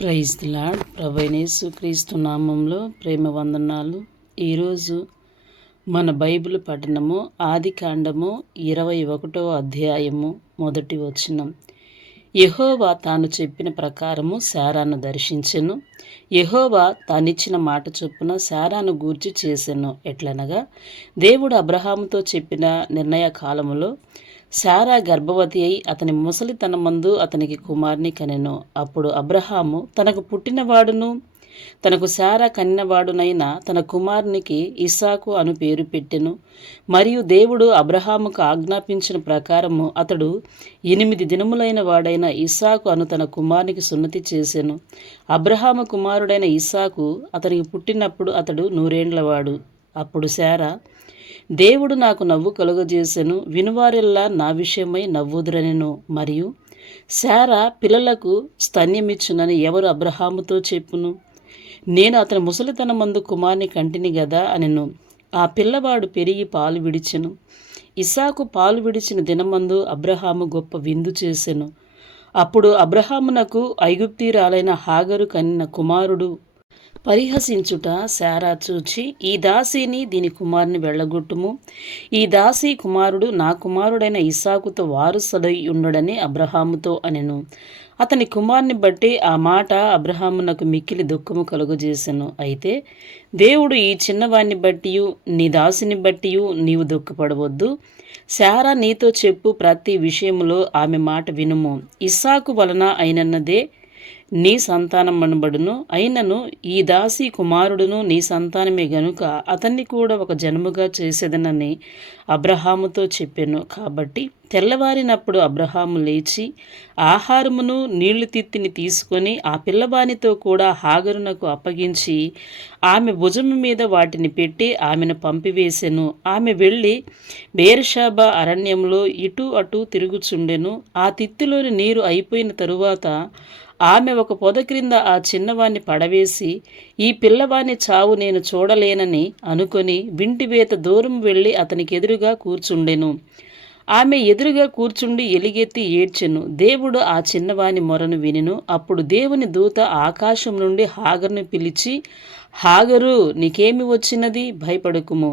Praise the lord. ప్రభువైన యేసుక్రీస్తు నామంలో ప్రేమ వందనాలు. ఈరోజు మన బైబిల్ పఠనము ఆదికాండము 21వ అధ్యాయము 1వ వచనం. యెహోవా తాను చెప్పిన ప్రకారము శారాను దర్శించెను. యెహోవా తానిచ్చిన మాట చొప్పున శారాను గూర్చి చేసెను. ఎట్లనగా దేవుడు అబ్రహాముతో చెప్పిన నిర్ణయ కాలములో శారా గర్భవతి అయి అతని ముసలితనమందు అతనికి కుమారుని కనెను. అప్పుడు అబ్రహాము తనకు పుట్టినవాడును తనకు శారా కనినవాడునైన తన కుమారునికి ఇస్సాకు అను పేరు పెట్టెను. మరియు దేవుడు అబ్రహాముకు ఆజ్ఞాపించిన ప్రకారము అతడు 8 దినములైన వాడైన ఇస్సాకు అను తన కుమారునికి సున్నతి చేసెను. అబ్రహాము కుమారుడైన ఇస్సాకు అతనికి పుట్టినప్పుడు అతడు 100 ఏండ్లవాడు. అప్పుడు శారా, దేవుడు నాకు నవ్వు కలుగజేసెను, వినువారెల్లా నా విషయమై నవ్వుదురనెను. మరియు శారా పిల్లలకు స్తన్యమిచ్చునని ఎవరు అబ్రహాముతో చెప్పును? నేను అతని ముసలితనమందు కుమారుని కంటిని గదా అనెను. ఆ పిల్లవాడు పెరిగి పాలు విడిచెను. ఇస్సాకు పాలు విడిచిన దినమందు అబ్రహాము గొప్ప విందు చేసెను. అప్పుడు అబ్రహామునకు ఐగుప్తీయురాలైన హాగరు కనిన కుమారుడు పరిహసించుట శారా చూచి, ఈ దాసిని దీని కుమారుని వెళ్ళగొట్టుము, ఈ దాసి కుమారుడు నా కుమారుడైన ఇస్సాకుతో వారసుడై ఉండడని అబ్రహాముతో అనెను. అతని కుమారుని బట్టి ఆ మాట అబ్రహామునకు మిక్కిలి దుఃఖము కలుగజేసెను. అయితే దేవుడు, ఈ చిన్నవాణ్ణి బట్టియు నీ దాసిని బట్టియు నీవు దుఃఖపడవద్దు, శారా నీతో చెప్పు ప్రతి విషయములో ఆమె మాట వినుము, ఇస్సాకు వలన అయినన్నదే నీ సంతానమనబడును, అయినను ఈ దాసి కుమారుడును నీ సంతానమే గనుక అతన్ని కూడా ఒక జన్ముగా చేసేదనని అబ్రహాముతో చెప్పెను. కాబట్టి తెల్లవారినప్పుడు అబ్రహాము లేచి ఆహారమును నీళ్లు తిత్తిని తీసుకొని ఆ పిల్లవానితో కూడా హాగరునకు అప్పగించి ఆమె భుజము మీద వాటిని పెట్టి ఆమెను పంపివేసెను. ఆమె వెళ్ళి బేర్షాబా అరణ్యంలో ఇటు అటు తిరుగుచుండెను. ఆ తిత్తిలోని నీరు అయిపోయిన తరువాత ఆమె ఒక పొద క్రింద ఆ చిన్నవాణ్ణి పడవేసి, ఈ పిల్లవాని చావు నేను చూడలేనని అనుకొని వింటివేత దూరం వెళ్ళి అతనికి ఎదురుగా కూర్చుండెను. ఆమె ఎదురుగా కూర్చుండి ఎలుగెత్తి ఏడ్చెను. దేవుడు ఆ చిన్నవాని మొరను వినెను. అప్పుడు దేవుని దూత ఆకాశం నుండి హాగరును పిలిచి, హాగరు, నీకేమి వచ్చినది? భయపడకుము.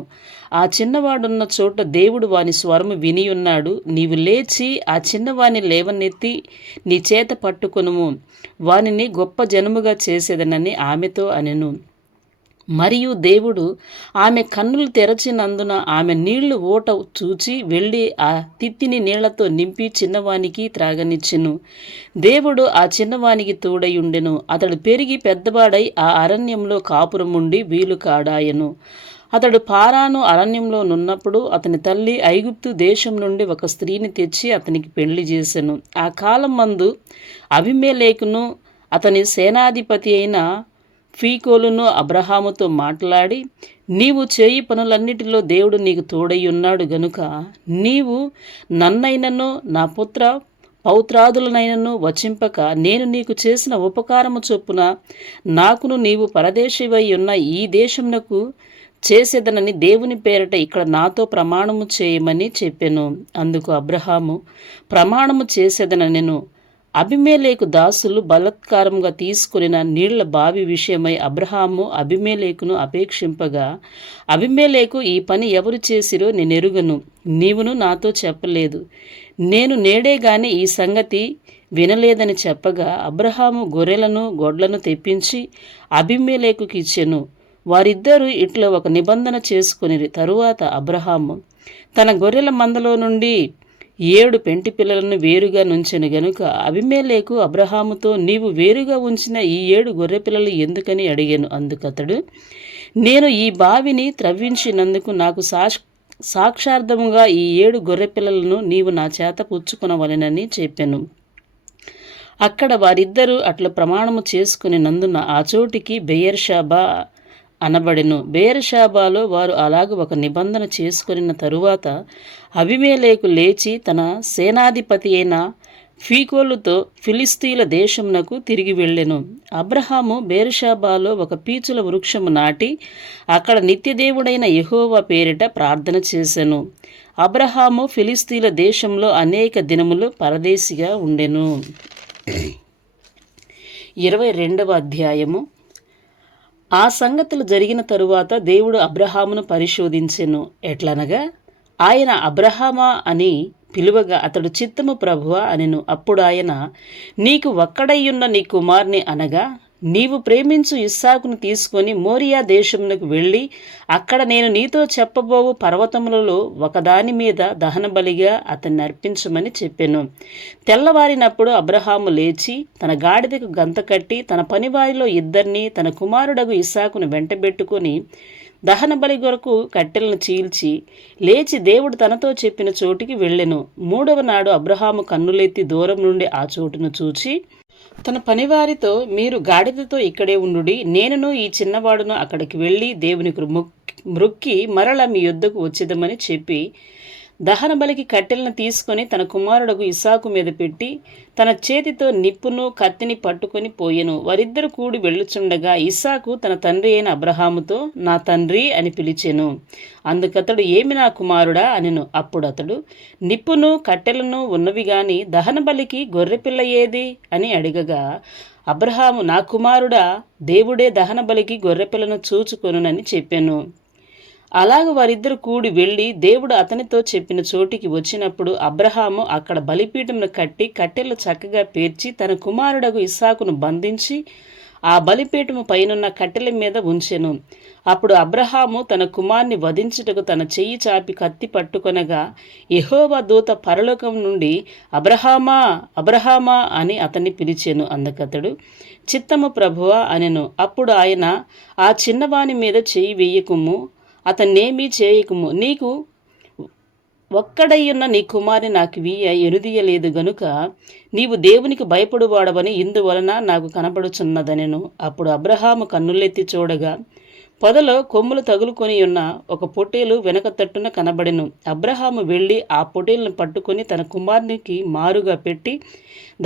ఆ చిన్నవాడున్న చోట దేవుడు వాని స్వరము వినియున్నాడు. నీవు లేచి ఆ చిన్నవాని లేవనెత్తి నీ చేత పట్టుకొనుము, వానిని గొప్ప జనముగా చేసేదనని ఆమెతో అనెను. మరియు దేవుడు ఆమె కన్నులు తెరచినందున ఆమె నీళ్లు ఓట చూచి వెళ్ళి ఆ తిత్తిని నీళ్లతో నింపి చిన్నవానికి త్రాగనిచ్చెను. దేవుడు ఆ చిన్నవానికి తోడై ఉండెను. అతడు పెరిగి పెద్దవాడై ఆ అరణ్యంలో కాపురముండి వీలు కాడాయెను. అతడు పారాను అరణ్యంలో నున్నప్పుడు అతని తల్లి ఐగుప్తు దేశం నుండి ఒక స్త్రీని తెచ్చి అతనికి పెళ్లి చేసెను. ఆ కాలం మందు అబీమెలెకును అతని సేనాధిపతి అయిన ఫీకోలును అబ్రహాముతో మాట్లాడి, నీవు చేయి పనులన్నిటిలో దేవుడు నీకు తోడయ్యున్నాడు గనుక నీవు నన్నైనను నా పౌత్రాదులనైనను వచింపక నేను నీకు చేసిన ఉపకారము చొప్పున నాకును నీవు పరదేశివై ఉన్న ఈ దేశమునకు చేసేదనని దేవుని పేరట ఇక్కడ నాతో ప్రమాణము చేయమని చెప్పెను. అందుకు అబ్రహాము, ప్రమాణము చేసేదనెను. అబీమెలెకు దాసులు బలాత్కారముగా తీసుకొనిన నీళ్ల బావి విషయమై అబ్రహాము అబీమెలెకును అపేక్షింపగా, అబీమెలెకు, ఈ పని ఎవరు చేసిరో నేనెరుగను, నీవును నాతో చెప్పలేదు, నేను నేడే గాని ఈ సంగతి వినలేదని చెప్పగా, అబ్రహాము గొర్రెలను గొడ్లను తెప్పించి అబీమెలెకుకి ఇచ్చెను. వారిద్దరూ ఇట్లా ఒక నిబంధన చేసుకొనిరి. తరువాత అబ్రహాము తన గొర్రెల మందలో నుండి 7 పెంటి పిల్లలను వేరుగా నుంచెను గనుక అబీమెలెకు అబ్రహాముతో, నీవు వేరుగా ఉంచిన ఈ 7 గొర్రె పిల్లలు ఎందుకని అడిగాను. అందుకతడు, నేను ఈ బావిని త్రవ్వించినందుకు నాకు సాక్షార్థముగా ఈ 7 గొర్రె పిల్లలను నీవు నా చేత పుచ్చుకొనవలెనని చెప్పెను. అక్కడ వారిద్దరూ అట్లా ప్రమాణము చేసుకునినందున ఆ చోటికి బెయేర్షాబా అనబడెను. బెయేర్షాబాలో వారు అలాగ ఒక నిబంధన చేసుకొనిన తరువాత అబీమెలెకు లేచి తన సేనాధిపతి అయిన ఫీకోలుతో ఫిలిస్తీయుల దేశమునకు తిరిగి వెళ్ళెను. అబ్రహాము బెయేర్షాబాలో ఒక పీచుల వృక్షము నాటి అక్కడ నిత్యదేవుడైన యెహోవా పేరిట ప్రార్థన చేసెను. అబ్రహాము ఫిలిస్తీయుల దేశంలో అనేక దినములు పరదేశిగా ఉండెను. 22వ అధ్యాయము. ఆ సంగతులు జరిగిన తరువాత దేవుడు అబ్రహామును పరిశోధించెను. ఎట్లనగా, ఆయన అబ్రహామా అని పిలువగా అతడు చిత్తము ప్రభువా అనెను. అప్పుడు ఆయన, నీకు ఒక్కడైయున్న నీ కుమారుని అనగా నీవు ప్రేమించు ఇస్సాకును తీసుకొని మోరియా దేశమునకు వెళ్ళి అక్కడ నేను నీతో చెప్పబోవు పర్వతములలో ఒకదాని మీద దహనబలిగా అతన్ని అర్పించమని చెప్పెను. తెల్లవారినప్పుడు అబ్రహాము లేచి తన గాడిదకు గంత కట్టి తన పనివారిలో ఇద్దరిని తన కుమారుడగు ఇస్సాకును వెంటబెట్టుకొని దహనబలి కొరకు కట్టెలను చీల్చి లేచి దేవుడు తనతో చెప్పిన చోటికి వెళ్ళెను. 3వ నాడు అబ్రహాము కన్నులెత్తి దూరం నుండి ఆ చోటును చూచి తన పనివారితో, మీరు గాడిదతో ఇక్కడే ఉండుడి, నేనును ఈ చిన్నవాడును అక్కడికి వెళ్ళి దేవునికి మ్రొక్కి మరల మీ యొద్దకు వచ్చేదమని చెప్పి దహనబలికి కట్టెలను తీసుకొని తన కుమారుడకు ఇస్సాకు మీద పెట్టి తన చేతితో నిప్పును కత్తిని పట్టుకొని పోయెను. వారిద్దరు కూడి వెళ్ళుచుండగా ఇస్సాకు తన తండ్రి అయిన అబ్రహాముతో, నా తండ్రి అని పిలిచెను. అందుకతడు, ఏమి నా కుమారుడా అనెను. అప్పుడు అతడు, నిప్పును కట్టెలను ఉన్నవి గాని దహనబలికి గొర్రెపిల్ల ఏది అని అడిగగా అబ్రహాము, నా కుమారుడా, దేవుడే దహనబలికి గొర్రెపిల్లను చూచుకొనునని చెప్పెను. అలాగ వారిద్దరు కూడి వెళ్ళి దేవుడు అతనితో చెప్పిన చోటికి వచ్చినప్పుడు అబ్రహాము అక్కడ బలిపీఠమును కట్టి కట్టెలు చక్కగా పేర్చి తన కుమారుడగు ఇస్సాకును బంధించి ఆ బలిపీఠము పైనున్న కట్టెల మీద ఉంచెను. అప్పుడు అబ్రహాము తన కుమార్ని వధించుటకు తన చెయ్యి చాపి కత్తి పట్టుకొనగా యెహోవా దూత పరలోకం నుండి, అబ్రహామా, అబ్రహామా అని అతన్ని పిలిచెను. అందుకతడు, చిత్తము ప్రభువా అనెను. అప్పుడు ఆయన, ఆ చిన్నవాని మీద చెయ్యి వేయకుము, అతన్నేమీ చేయకుము, నీకు ఒక్కడయ్యున్న నీ కుమారుని నాకు ఎనుదీయలేదు గనుక నీవు దేవునికి భయపడువాడవని ఇందువలన నాకు కనబడుచున్నదనెను. అప్పుడు అబ్రహాము కన్నులెత్తి చూడగా పొదలో కొమ్ములు తగులుకొని ఉన్న ఒక పొట్టేలు వెనక తట్టున కనబడెను. అబ్రహాము వెళ్ళి ఆ పొట్టేలును పట్టుకొని తన కుమారునికి మారుగా పెట్టి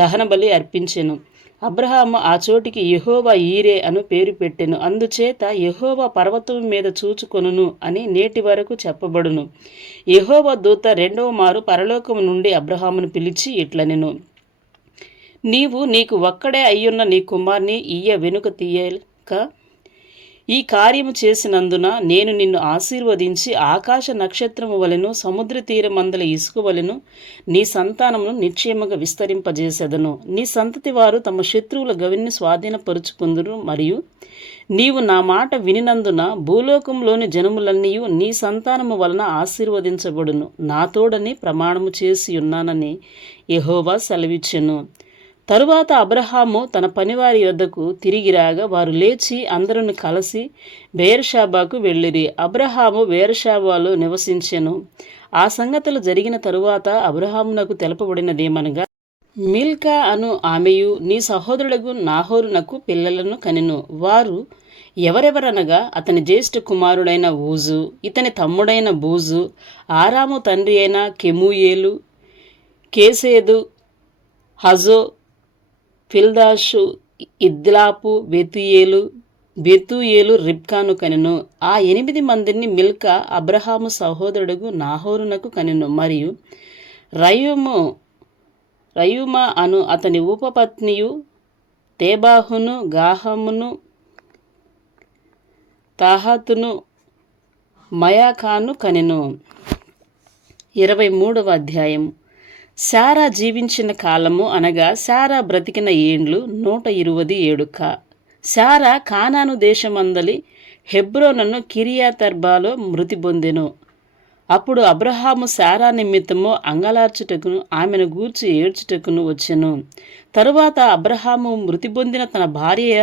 దహనబలి అర్పించెను. అబ్రహాము ఆ చోటికి యెహోవా ఈరే అను పేరు పెట్టెను. అందుచేత యెహోవా పర్వతం మీద చూచుకొనును అని నేటి వరకు చెప్పబడును. యెహోవా దూత 2వ మారు పరలోకము నుండి అబ్రహామును పిలిచి ఇట్లనెను, నీవు నీకు ఒక్కడే అయ్యున్న నీ కుమార్ని వెనుక తీయక ఈ కార్యము చేసినందున నేను నిన్ను ఆశీర్వదించి ఆకాశ నక్షత్రము వలెను సముద్ర తీరమందల ఇసుక వలెను నీ సంతానమును నిశ్చయముగా విస్తరింపజేసేదను. నీ సంతతి వారు తమ శత్రువుల గవిని స్వాధీనపరుచుకుందురు. మరియు నీవు నా మాట వినినందున భూలోకంలోని జనములన్నీ నీ సంతానము వలన ఆశీర్వదించబడును. నా తోడని ప్రమాణము చేసి ఉన్నానని యెహోవా సెలవిచ్చెను. తరువాత అబ్రహాము తన పనివారి యొద్దకు తిరిగి రాగా వారు లేచి అందరూ కలిసి బెయేర్షెబాకు వెళ్ళిరి. అబ్రహాము బెయేర్షెబాలో నివసించెను. ఆ సంగతులు జరిగిన తరువాత అబ్రహామునకు తెలపబడినదేమనగా, మిల్కా అను ఆమెయు నీ సహోదరుడగు నాహోరునకు పిల్లలను కనెను. వారు ఎవరెవరనగా అతని జ్యేష్ఠ కుమారుడైన ఊజు, ఇతని తమ్ముడైన బూజు, ఆరాము తండ్రి అయిన కెమూయేలు, కేసేదు, హజో, ఫిల్దాషు, ఇద్లాపు, బెతూయేలు రిబ్కాను కనెను. ఆ 8 మందిని మిల్కా అబ్రహాము సహోదరుడుగు నాహోరునకు కనెను. మరియు రయూమా అను అతని ఉపపత్నియు తేబాహును, గాహమును, తాహాతును, మయాకాను కనెను. 23వ అధ్యాయము. శారా జీవించిన కాలము అనగా శారా బ్రతికిన ఏండ్లు 127. శారా కానాను దేశమందలి హెబ్రోనును కిరియతర్బాలో మృతి పొందెను. అప్పుడు అబ్రహాము శారా నిమిత్తము అంగలార్చుటకును ఆమెను గూర్చి ఏడ్చుటకును వచ్చెను. తరువాత అబ్రహాము మృతి పొందిన తన భార్య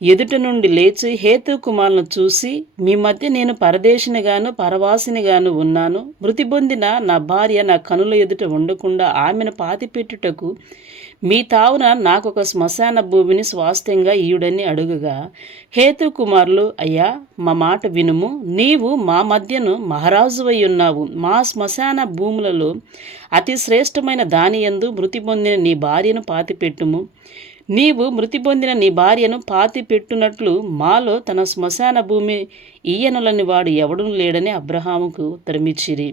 ఎదుట నుండి లేచి హేతు కుమారులను చూసి, మీ మధ్య నేను పరదేశినిగాను పరవాసినిగాను ఉన్నాను. మృతి పొందిన నా భార్య నా కనుల ఎదుట ఉండకుండా ఆమెను పాతిపెట్టుటకు మీ తావున నాకొక శ్మశాన భూమిని స్వాస్థ్యంగా ఈయుడని అడుగగా, హేతు కుమారులు, అయ్యా, మా మాట వినుము, నీవు మా మధ్యను మహారాజువై ఉన్నావు. మా శ్మశాన భూములలో అతి శ్రేష్టమైన దానియందు మృతి పొందిన నీ భార్యను పాతిపెట్టుము. నీవు మృతి పొందిన నీ భార్యను పాతి పెట్టునట్లు మాలో తన శ్మశాన భూమి ఈయనులని వాడు ఎవడూ లేడని అబ్రహాముకు ఉత్తరమిచ్చిరి.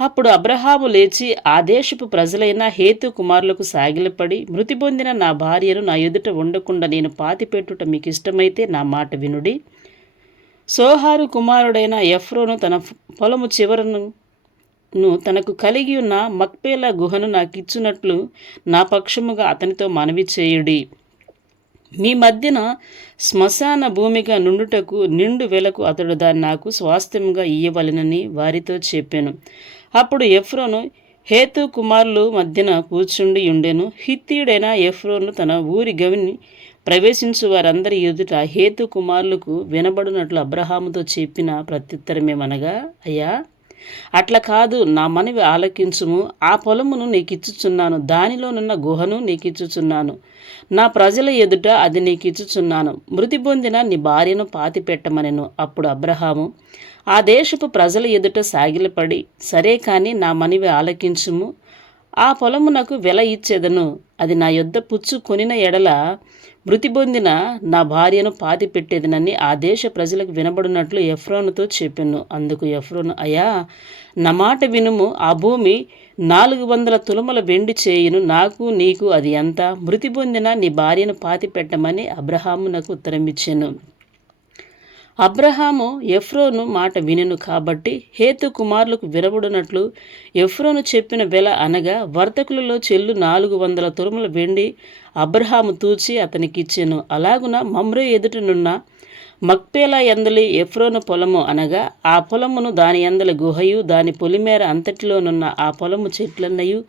అప్పుడు అబ్రహాము లేచి ఆ దేశపు ప్రజలైన హేతు కుమారులకు సాగిలపడి, మృతి పొందిన నా భార్యను నా ఎదుట ఉండకుండా నేను పాతిపెట్టుట మీకు ఇష్టమైతే నా మాట వినుడి. సోహారు కుమారుడైన ఎఫ్రోను తన పొలము చివరను తనకు కలిగి ఉన్న మక్పేలా గుహను నాకిచ్చునట్లు నా పక్షముగా అతనితో మనవి చేయుడి. మీ మధ్యన శ్మశాన భూమిగా నుండుటకు నిండు వెలకు అతడు దాన్ని నాకు స్వాస్థ్యముగా ఇయ్యవలెనని వారితో చెప్పాను. అప్పుడు ఎఫ్రోను హేతు కుమారులు మధ్యన కూర్చుండి ఉండెను. హిత్తీయుడైన ఎఫ్రోను తన ఊరి గవిని ప్రవేశించు వారందరి ఎదుట హేతు కుమారులకు వినబడినట్లు అబ్రహాముతో చెప్పిన ప్రత్యుత్తరమేమనగా, అయ్యా, అట్లా కాదు, నా మనవి ఆలకించుము. ఆ పొలమును నీకిచ్చుచున్నాను, దానిలోనున్న గుహను నీకిచ్చుచున్నాను, నా ప్రజల ఎదుట అది నీకిచ్చుచున్నాను. మృతి పొందిన నీ భార్యను పాతిపెట్టమనెను. అప్పుడు అబ్రహాము ఆ దేశపు ప్రజల ఎదుట సాగిలపడి, సరే కాని నా మనవి ఆలకించుము. ఆ పొలమునకు వెల ఇచ్చేదను, అది నా యొద్ద పుచ్చు కొనిన ఎడల మృతి పొందిన నా భార్యను పాతిపెట్టేదనని ఆ దేశ ప్రజలకు వినబడినట్లు ఎఫ్రోనుతో చెప్పాను. అందుకు ఎఫ్రోను, అయ్యా, నా మాట వినుము. ఆ భూమి 400 తులముల వెండి చేయును. నాకు నీకు అది ఎంత? మృతి పొందిన నీ భార్యను పాతిపెట్టమని అబ్రహామునకు ఉత్తరమిచ్చాను. అబ్రహాము ఎఫ్రోను మాట వినెను కాబట్టి హేతు కుమారులకు వినబడినట్లు ఎఫ్రోను చెప్పిన వెల అనగా వర్తకులలో చెల్లు 400 తులముల వెండి అబ్రహాము తూచి అతనికిచ్చెను. అలాగున మమ్రే ఎదుటనున్న మక్పేలా యందలి ఎఫ్రోను పొలము అనగా ఆ పొలమును, దాని యందలి గుహయు, దాని పొలిమేర అంతటిలోనున్న ఆ పొలము చెట్లన్నయు,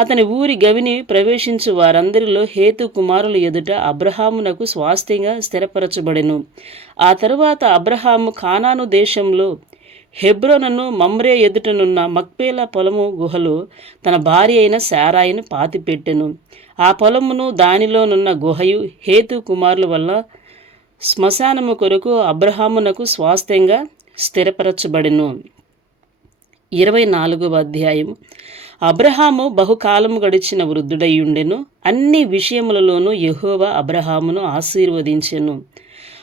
అతని ఊరి గవిని ప్రవేశించు వారందరిలో హేతు కుమారుల ఎదుట అబ్రహామునకు స్వాస్థ్యంగా స్థిరపరచబడెను. ఆ తరువాత అబ్రహాము కానాను దేశంలో హెబ్రోనును మమ్రే ఎదుటనున్న మక్పేలా పొలము గుహలో తన భార్య అయిన శారాయిను పాతిపెట్టెను. ఆ పొలమును, దానిలోనున్న గుహయు హేతు కుమారుల వల్ల శ్మశానము కొరకు అబ్రహామునకు స్వాస్థ్యంగా స్థిరపరచబడెను. 24వ అధ్యాయం. అబ్రహాము బహుకాలము గడిచిన వృద్ధుడయ్యుండెను. అన్ని విషయములలోనూ యెహోవా అబ్రహామును ఆశీర్వదించెను.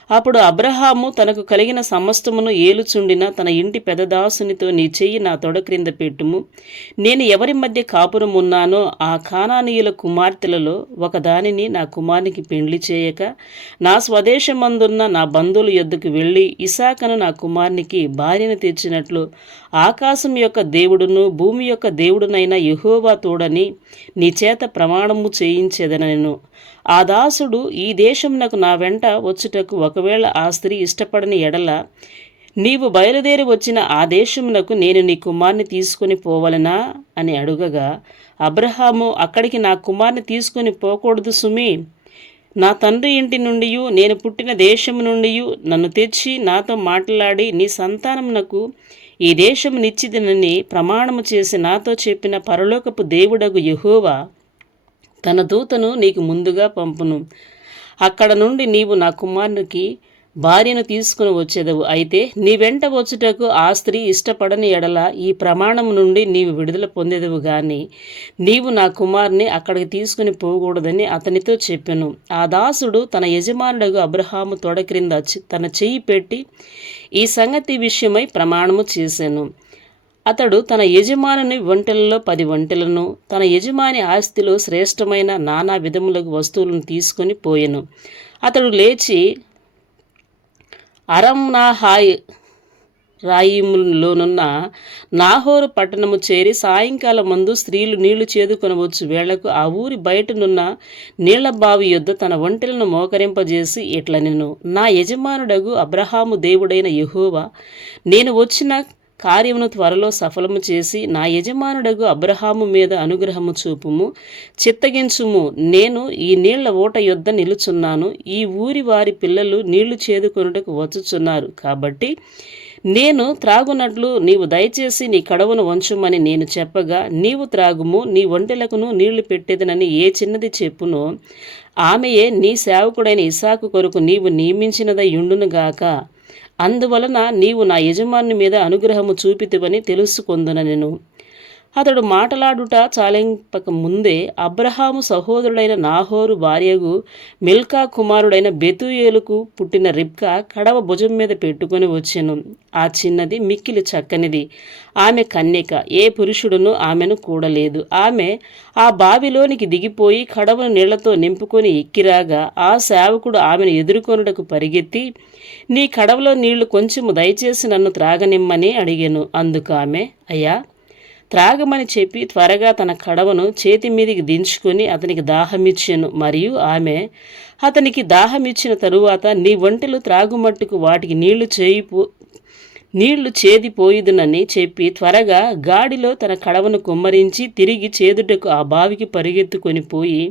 అప్పుడు అబ్రహాము తనకు కలిగిన సమస్తమును ఏలుచుండిన తన ఇంటి పెదదాసునితో, నీ చెయ్యి నా తొడ క్రింద పెట్టుము. నేను ఎవరి మధ్య కాపురమున్నానో ఆ కానానీయుల కుమార్తెలలో ఒకదానిని నా కుమారునికి పెండ్లి చేయక, నా స్వదేశమందున్న నా బంధువుల యొద్దకు వెళ్ళి ఇసాకను నా కుమారునికి భార్యను తెచ్చినట్లు ఆకాశం యొక్క దేవుడును భూమి యొక్క దేవుడునైన యెహోవా తోడని నీ చేత ప్రమాణము చేయించెదనెను. ఆ దాసుడు ఈ దేశమునకు నా వెంట వచ్చుటకు ఒకవేళ ఆ స్త్రీ ఇష్టపడని ఎడల, నీవు బయలుదేరి వచ్చిన ఆ దేశమునకు నేను నీ కుమార్ని తీసుకుని పోవలెనా అని అడుగగా, అబ్రహాము, అక్కడికి నా కుమార్ని తీసుకుని పోకూడదు సుమి. నా తండ్రి ఇంటి నుండి, నేను పుట్టిన దేశము నుండి నన్ను తెచ్చి నాతో మాట్లాడి నీ సంతానమునకు ఈ దేశము నిశ్చితనని ప్రమాణము చేసి నాతో చెప్పిన పరలోకపు దేవుడగు యెహోవా తన దూతను నీకు ముందుగా పంపును. అక్కడ నుండి నీవు నా కుమారునికి భార్యను తీసుకుని వచ్చేదవు. అయితే నీ వెంట వచ్చుటకు ఆ స్త్రీ ఇష్టపడని ఎడల ఈ ప్రమాణం నుండి నీవు విడుదల పొందేదవు గాని నీవు నా కుమారుని అక్కడికి తీసుకుని పోకూడదని అతనితో చెప్పెను. ఆ దాసుడు తన యజమానుడగు అబ్రహాము తొడ క్రింద తన చెయ్యి పెట్టి ఈ సంగతి విషయమై ప్రమాణము చేశాను. అతడు తన యజమానుని ఒంటెలలో 10 ఒంటెలను, తన యజమాని ఆస్తిలో శ్రేష్టమైన నానా విధములకు వస్తువులను తీసుకొని పోయెను. అతడు లేచి అరమ్నాహాయ్ రాయిములోనున్న నాహోరు పట్టణము చేరి సాయంకాలం మందు స్త్రీలు నీళ్లు చేదుకొనవచ్చు వేళకు ఆ ఊరి బయటనున్న నీళ్ల బావి యొద్ద తన ఒంటెలను మోకరింపజేసి ఇట్లనెను, నా యజమానుడగు అబ్రహాము దేవుడైన యెహోవా నేను వచ్చిన కార్యమును త్వరలో సఫలము చేసి నా యజమానుడగు అబ్రహాము మీద అనుగ్రహము చూపుము, చిత్తగించుము. నేను ఈ నీళ్ల ఊట యొద్ద నిలుచున్నాను. ఈ ఊరి వారి పిల్లలు నీళ్లు చేదుకొనుటకు వచ్చుచున్నారు. కాబట్టి నేను త్రాగునట్లు నీవు దయచేసి నీ కడవను వంచుమని నేను చెప్పగా, నీవు త్రాగుము, నీ ఒంటెలకును నీళ్లు పెట్టేదనని ఏ చిన్నది చెప్పునో ఆమెయే నీ సేవకుడైన ఇసాకు కొరకు నీవు నియమించినదై యుండునుగాక. అందువలన నీవు నా యజమాని మీద అనుగ్రహము చూపితివని తెలుసుకొందునెను. అతడు మాటలాడుట చాలింపక ముందే అబ్రహాము సహోదరుడైన నాహోరు భార్యకు మిల్కా కుమారుడైన బెతూయేలుకు పుట్టిన రిబ్కా కడవ భుజం మీద పెట్టుకొని వచ్చెను. ఆ చిన్నది మిక్కిలి చక్కనిది, ఆమె కన్యక, ఏ పురుషుడును ఆమెను కూడలేదు. ఆమె ఆ బావిలోనికి దిగిపోయి కడవను నీళ్లతో నింపుకొని ఎక్కిరాగా ఆ సేవకుడు ఆమెను ఎదుర్కొనుటకు పరిగెత్తి, నీ కడవలో నీళ్లు కొంచెము దయచేసి నన్ను త్రాగనిమ్మని అడిగెను. అందుకు ఆమె, అయ్యా త్రాగమని చెప్పి త్వరగా తన కడవను చేతి మీదికి దించుకొని అతనికి దాహమిచ్చెను. మరియు ఆమె అతనికి దాహమిచ్చిన తరువాత, నీ ఒంటెలు త్రాగుమట్టుకు వాటికి నీళ్లు చేదిపోయిదునని చెప్పి త్వరగా గాడిలో తన కడవను కుమ్మరించి తిరిగి చేదుటకు ఆ బావికి పరిగెత్తుకొని పోయి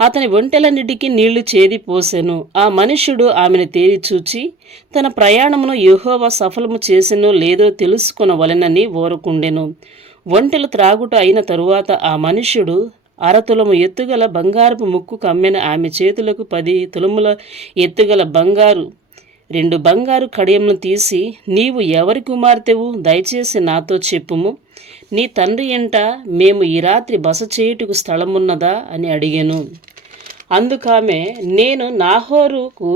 అతని ఒంటెలన్నిటికీ నీళ్లు చేదిపోసెను. ఆ మనుష్యుడు ఆమెను తేరిచూచి తన ప్రయాణమును యెహోవా సఫలము చేసెనో లేదో తెలుసుకొనవలెనని ఓరకుండెను. ఒంటెలు త్రాగుట అయిన తరువాత ఆ మనుష్యుడు అరతులము ఎత్తుగల బంగారపు ముక్కు కమ్మెన ఆమె చేతులకు 10 తులముల ఎత్తుగల 2 బంగారు కడియములను తీసి, నీవు ఎవరి కుమార్తెవు? దయచేసి నాతో చెప్పుము. నీ తండ్రి ఎంట మేము ఈ రాత్రి బస చేయుటకు స్థలమున్నదా అని అడిగెను. అందుకామె, నేను నాహోరుకు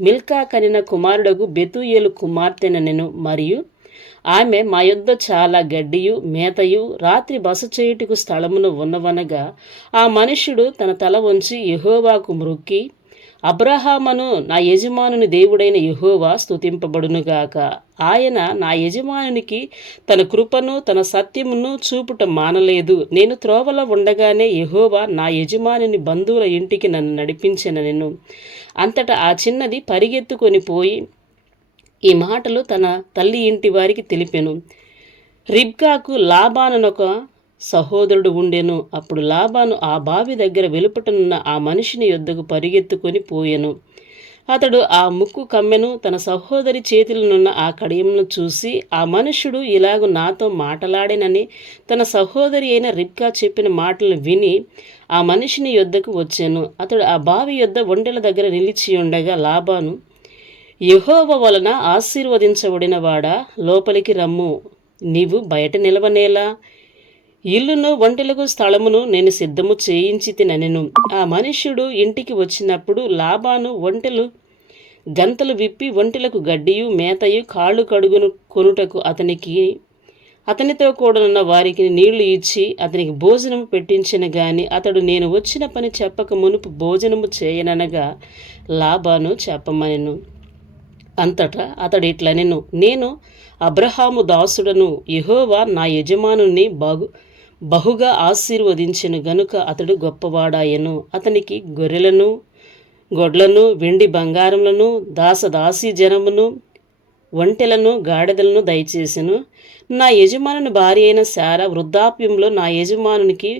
మిల్కా కనిన కుమారుడగు బెతూయేలు కుమార్తెనెను. మరియు ఆమె మా యొద్ద చాలా గడ్డియు మేతయు రాత్రి బస చేయుటకు స్థలమును ఉన్నవనగా, ఆ మనుష్యుడు తన తల వంచి యెహోవాకు మ్రొక్కి, అబ్రహామును నా యజమానుని దేవుడైన యెహోవా స్తుతింపబడునుగాక. ఆయన నా యజమానునికి తన కృపను తన సత్యమును చూపుట మానలేదు. నేను త్రోవలో ఉండగానే యెహోవా నా యజమానుని బంధువుల ఇంటికి నన్ను నడిపించెనెను. అంతటా ఆ చిన్నది పరిగెత్తుకొని పోయి ఈ మాటలు తన తల్లి ఇంటి వారికి తెలిపెను. రిబ్కాకు లాబానునొక సహోదరుడు ఉండెను. అప్పుడు లాబాను ఆ బావి దగ్గర వెలుపటనున్న ఆ మనిషిని యొద్దకు పరిగెత్తుకొని పోయెను. అతడు ఆ ముక్కు కమ్మెను. తన సహోదరి చేతిలోనున్న ఆ కడియమును చూసి, ఆ మనుష్యుడు ఇలాగు నాతో మాటలాడేనని తన సహోదరి అయిన రిబ్కా చెప్పిన మాటలు విని ఆ మనిషిని యొద్దకు వచ్చెను. అతడు ఆ బావి యొద్ద ఒంటెల దగ్గర నిలిచి ఉండగా లాబాను, యెహోవా వలన ఆశీర్వదించబడిన వాడా, లోపలికి రమ్ము, నీవు బయట నిలవనేలా? ఇల్లును ఒంటెలకు స్థలమును నేను సిద్ధము చేయించి తినెను. ఆ మనుష్యుడు ఇంటికి వచ్చినప్పుడు లాబాను ఒంటెలు గంతలు విప్పి ఒంటెలకు గడ్డియు మేతయు కాళ్ళు కడుగును కొనుటకు అతనితో కూడనున్న వారికి నీళ్లు ఇచ్చి అతనికి భోజనము పెట్టించెను గాని అతడు నేను వచ్చిన పని చెప్పక మునుపు భోజనము చేయననగా లాబాను చెప్పమనెను. అంతటా అతడు ఇట్లనెను, నేను అబ్రహాము దాసుడను, యెహోవా నా యజమానుని బహుగా ఆశీర్వదించెను గనుక అతడు గొప్పవాడాయెను. అతనికి గొర్రెలను గొడ్లను వెండి బంగారములను దాసదాసీ జనమును ఒంటెలను గాడిదలను దయచేసెను. నా యజమానుని భార్య అయిన శారా వృద్ధాప్యంలో నా యజమానునికి